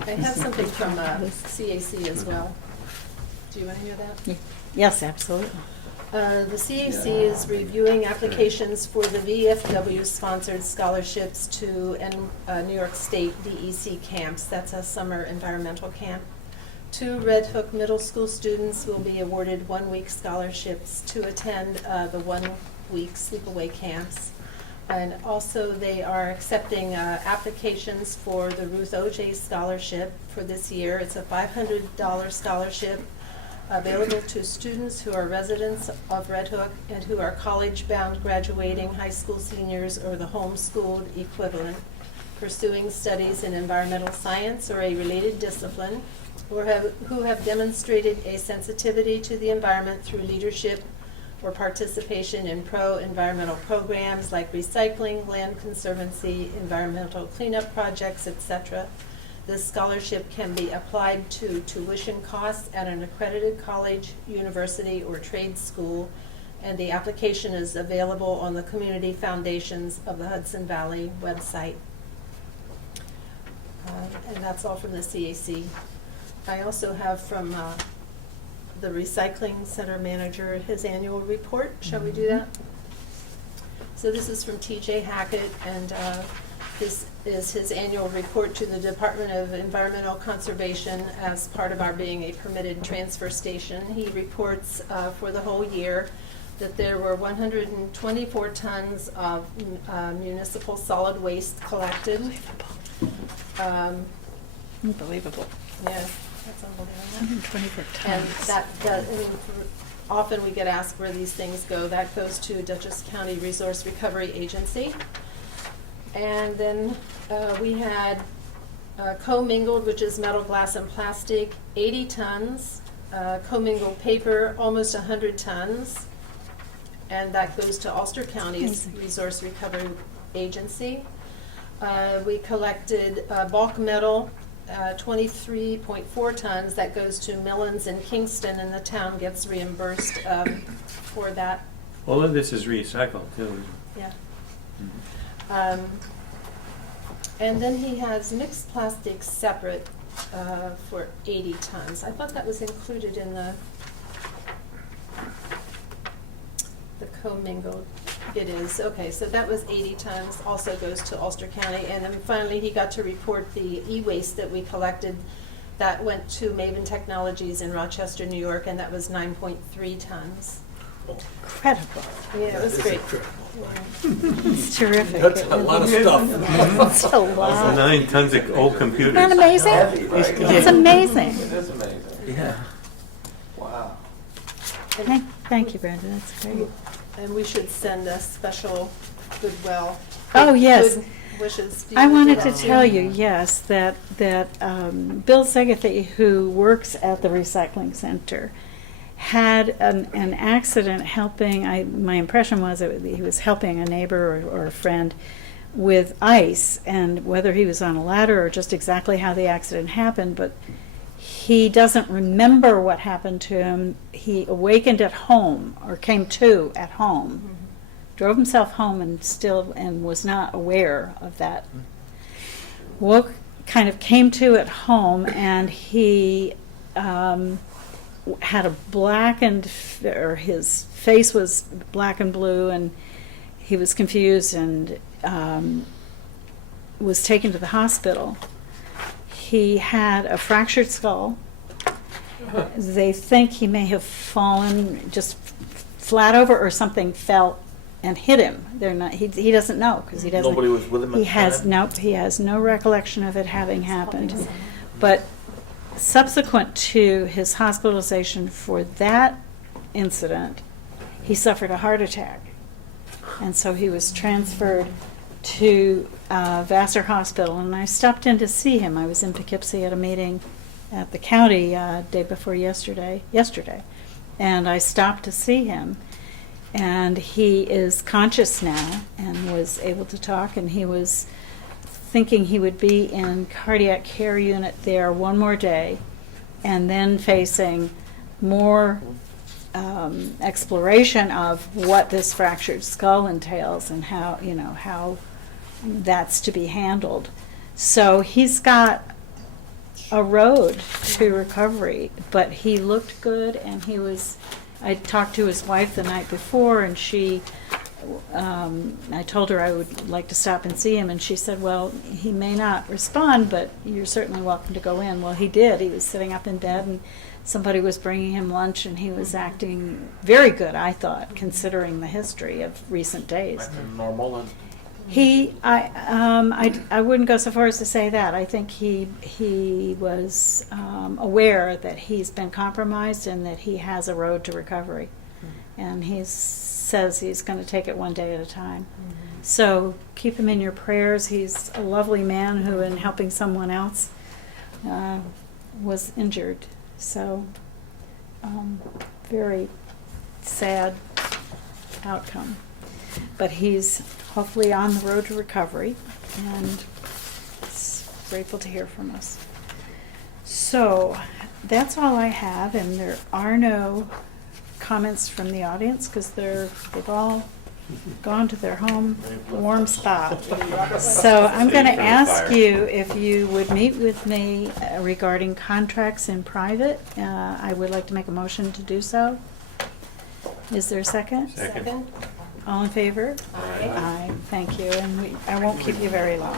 I have something from CAC as well. Do you want to hear that? Yes, absolutely. The CAC is reviewing applications for the VFW-sponsored scholarships to New York State DEC camps. That's a summer environmental camp. 2 Red Hook Middle School students will be awarded 1-week scholarships to attend the 1-week sleepaway camps. And also they are accepting applications for the Ruth O.J. Scholarship for this year. It's a $500 scholarship available to students who are residents of Red Hook and who are college-bound graduating high school seniors or the homeschooled equivalent, pursuing studies in environmental science or a related discipline, or who have demonstrated a sensitivity to the environment through leadership or participation in pro-environmental programs like recycling, land conservancy, environmental cleanup projects, etc. This scholarship can be applied to tuition costs at an accredited college, university, or trade school, and the application is available on the Community Foundations of the Hudson Valley website. And that's all from the CAC. I also have from the Recycling Center Manager his annual report. Shall we do that? So this is from TJ Hackett, and this is his annual report to the Department of Environmental Conservation as part of our being a permitted transfer station. He reports for the whole year that there were 124 tons of municipal solid waste collected. Unbelievable. Yes, that's unbelievable. 124 And tons. that does, I mean, often we get asked where these things go. That goes to Dutchess County Resource Recovery Agency. And then we had commingled, which is metal, glass, and plastic, 80 tons. Commingled paper, almost 100 tons. And that goes to Ulster County's Amazing. Resource Recovery Agency. We collected bulk metal, 23.4 tons. That goes to Millens in Kingston, and the town gets reimbursed for that. All of this is recycled, too. Yeah. Mhm. And then he has mixed plastics separate for 80 tons. I thought that was included in the commingled. It is. Okay, so that was 80 tons, also goes to Ulster County. And then finally, he got to report the e-waste that we collected that went to Maven Technologies in Rochester, New York, and that was 9.3 tons. Incredible. Yeah, it was great. It's terrific. That's a lot of stuff. It's a lot. 9 tons of old computers. Isn't that amazing? It's amazing. It is amazing. Yeah. Wow. Thank you, Brenda, that's great. And we should send a special goodwill. Oh, yes. wishes. Do you I wanna do wanted to that too? tell you, yes, that Bill Segathy, who works at the recycling center, had an accident helping, my impression was that he was helping a neighbor or a friend with ice, and whether he was on a ladder or just exactly how the accident happened, but he doesn't remember what happened to him. He awakened at home, or came to at home, drove himself home and was not aware of that. Kind of came to at home, and he had a blackened, or his face was black and blue, and he was confused and was taken to the hospital. He had a fractured skull. They think he may have fallen just flat over, or something fell and hit him. They're not. He doesn't know, because he doesn't. Nobody was with him at He the has time? nope. He has no recollection of it having happened. But subsequent to his hospitalization for that incident, he suffered a heart attack, and so he was transferred to Vassar Hospital. And I stopped in to see him. I was in Poughkeepsie at a meeting at the county day before yesterday, and I stopped to see him. And he is conscious now and was able to talk, and he was thinking he would be in cardiac care unit there one more day, and then facing more exploration of what this fractured skull entails and how that's to be handled. So he's got a road to recovery, but he looked good, and I talked to his wife the night before, and I told her I would like to stop and see him, and she said, well, he may not respond, but you're certainly welcome to go in. Well, he did. He was sitting up in bed, and somebody was bringing him lunch, and he was acting very good, I thought, considering the history of recent days. Acting normal and. I wouldn't go so far as to say that. I think he was aware that he's been compromised and that he has a road to recovery, and he says he's going to take it one day at a time. So keep him in your prayers. He's a lovely man who, in helping someone else, was injured. So very sad outcome. But he's hopefully on the road to recovery, and it's grateful to hear from us. So that's all I have, and there are no comments from the audience, because they've all gone to their home warm spot. So I'm going to ask you if you would meet with me regarding contracts in private. I would like to make a motion to do so. Is there a second? Second. All in favor? Aye. Aye, thank you, and I won't keep you very long.